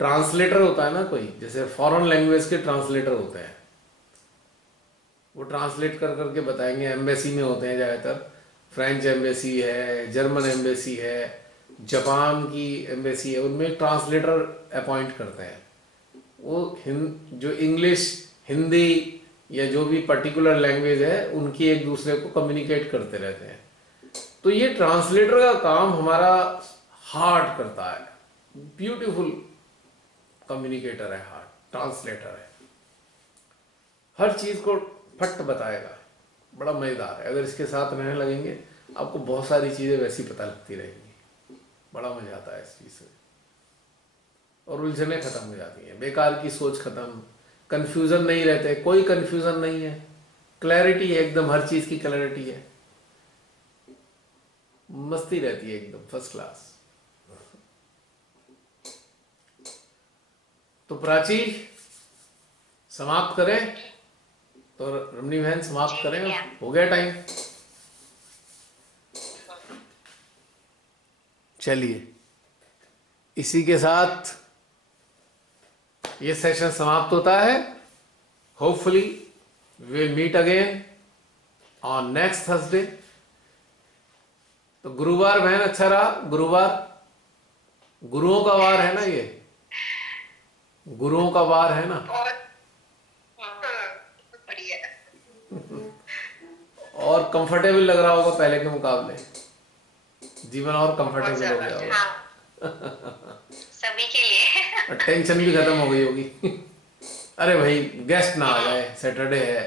ट्रांसलेटर होता है ना कोई, जैसे फॉरेन लैंग्वेज के ट्रांसलेटर होते हैं, वो ट्रांसलेट कर करके बताएंगे। एम्बेसी में होते हैं ज़्यादातर, फ्रेंच एम्बेसी है, जर्मन एम्बेसी है, जापान की एम्बेसी है, उनमें ट्रांसलेटर अपॉइंट करते हैं। वो जो इंग्लिश, हिंदी या जो भी पर्टिकुलर लैंग्वेज है, उनकी एक दूसरे को कम्युनिकेट करते रहते हैं। तो ये ट्रांसलेटर का काम हमारा हार्ट करता है, ब्यूटीफुल कम्युनिकेटर है हार्ट, ट्रांसलेटर है, हर चीज को फट बताएगा, बड़ा मजेदार है। अगर इसके साथ रहने लगेंगे आपको बहुत सारी चीजें वैसी पता लगती रहेंगी, बड़ा मजा आता है इस चीज से, और उलझने खत्म हो जाती हैं, बेकार की सोच खत्म, कंफ्यूजन नहीं रहते, कोई कंफ्यूजन नहीं है, क्लैरिटी है एकदम, हर चीज की क्लैरिटी है, मस्ती रहती है एकदम फर्स्ट क्लास। तो प्राची, समाप्त करें? तो रमनी बहन समाप्त जी, करें, भैया। हो गया टाइम। चलिए, इसी के साथ ये सेशन समाप्त होता है। Hopefully we will meet again on next Thursday. तो गुरुवार बहन अच्छा रहा, गुरुवार गुरुओं का वार है ना, ये गुरुओं का वार है ना, और बढ़िया। और कंफर्टेबल लग रहा होगा पहले के मुकाबले, जीवन और बहुत कंफर्टेबल हो ज्यादा। गया होगा। हाँ, सभी के लिए। और टेंशन भी खत्म हो गई होगी। अरे भाई गेस्ट ना आ जाए, सैटरडे है।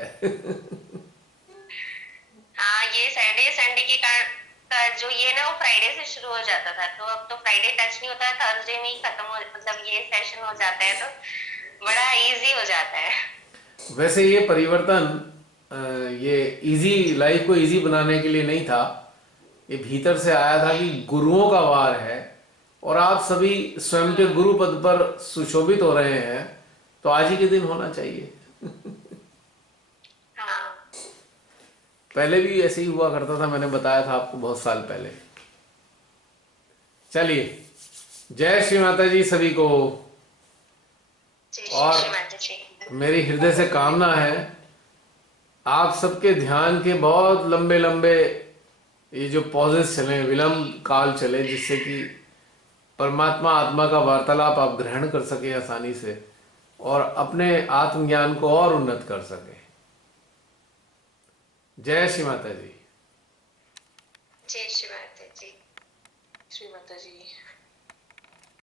हाँ, ये सैटरडे संडे के का जो ये ना वो फ्राइडे से शुरू हो जाता था, तो अब तो फ्राइडे टच नहीं होता है, थर्सडे में ही खत्म हो, मतलब ये सेशन हो जाता है, तो बड़ा इजी हो जाता है। वैसे ये परिवर्तन ये इजी लाइफ को इजी बनाने के लिए नहीं था, ये भीतर से आया था कि गुरुओं का वार है और आप सभी स्वयं के गुरु पद पर सुशोभित हो रहे हैं, तो आज ही के दिन होना चाहिए। हाँ, पहले भी ऐसे ही हुआ करता था, मैंने बताया था आपको बहुत साल पहले। चलिए, जय श्री माता जी सभी को। जय और श्री माता जी। मेरी हृदय से कामना है आप सबके ध्यान के बहुत लंबे लंबे ये जो पॉजेस चले, विलंब काल चले, जिससे कि परमात्मा आत्मा का वार्तालाप आप ग्रहण कर सके आसानी से और अपने आत्मज्ञान को और उन्नत कर सके। जय श्री माता जी। जय श्री माता।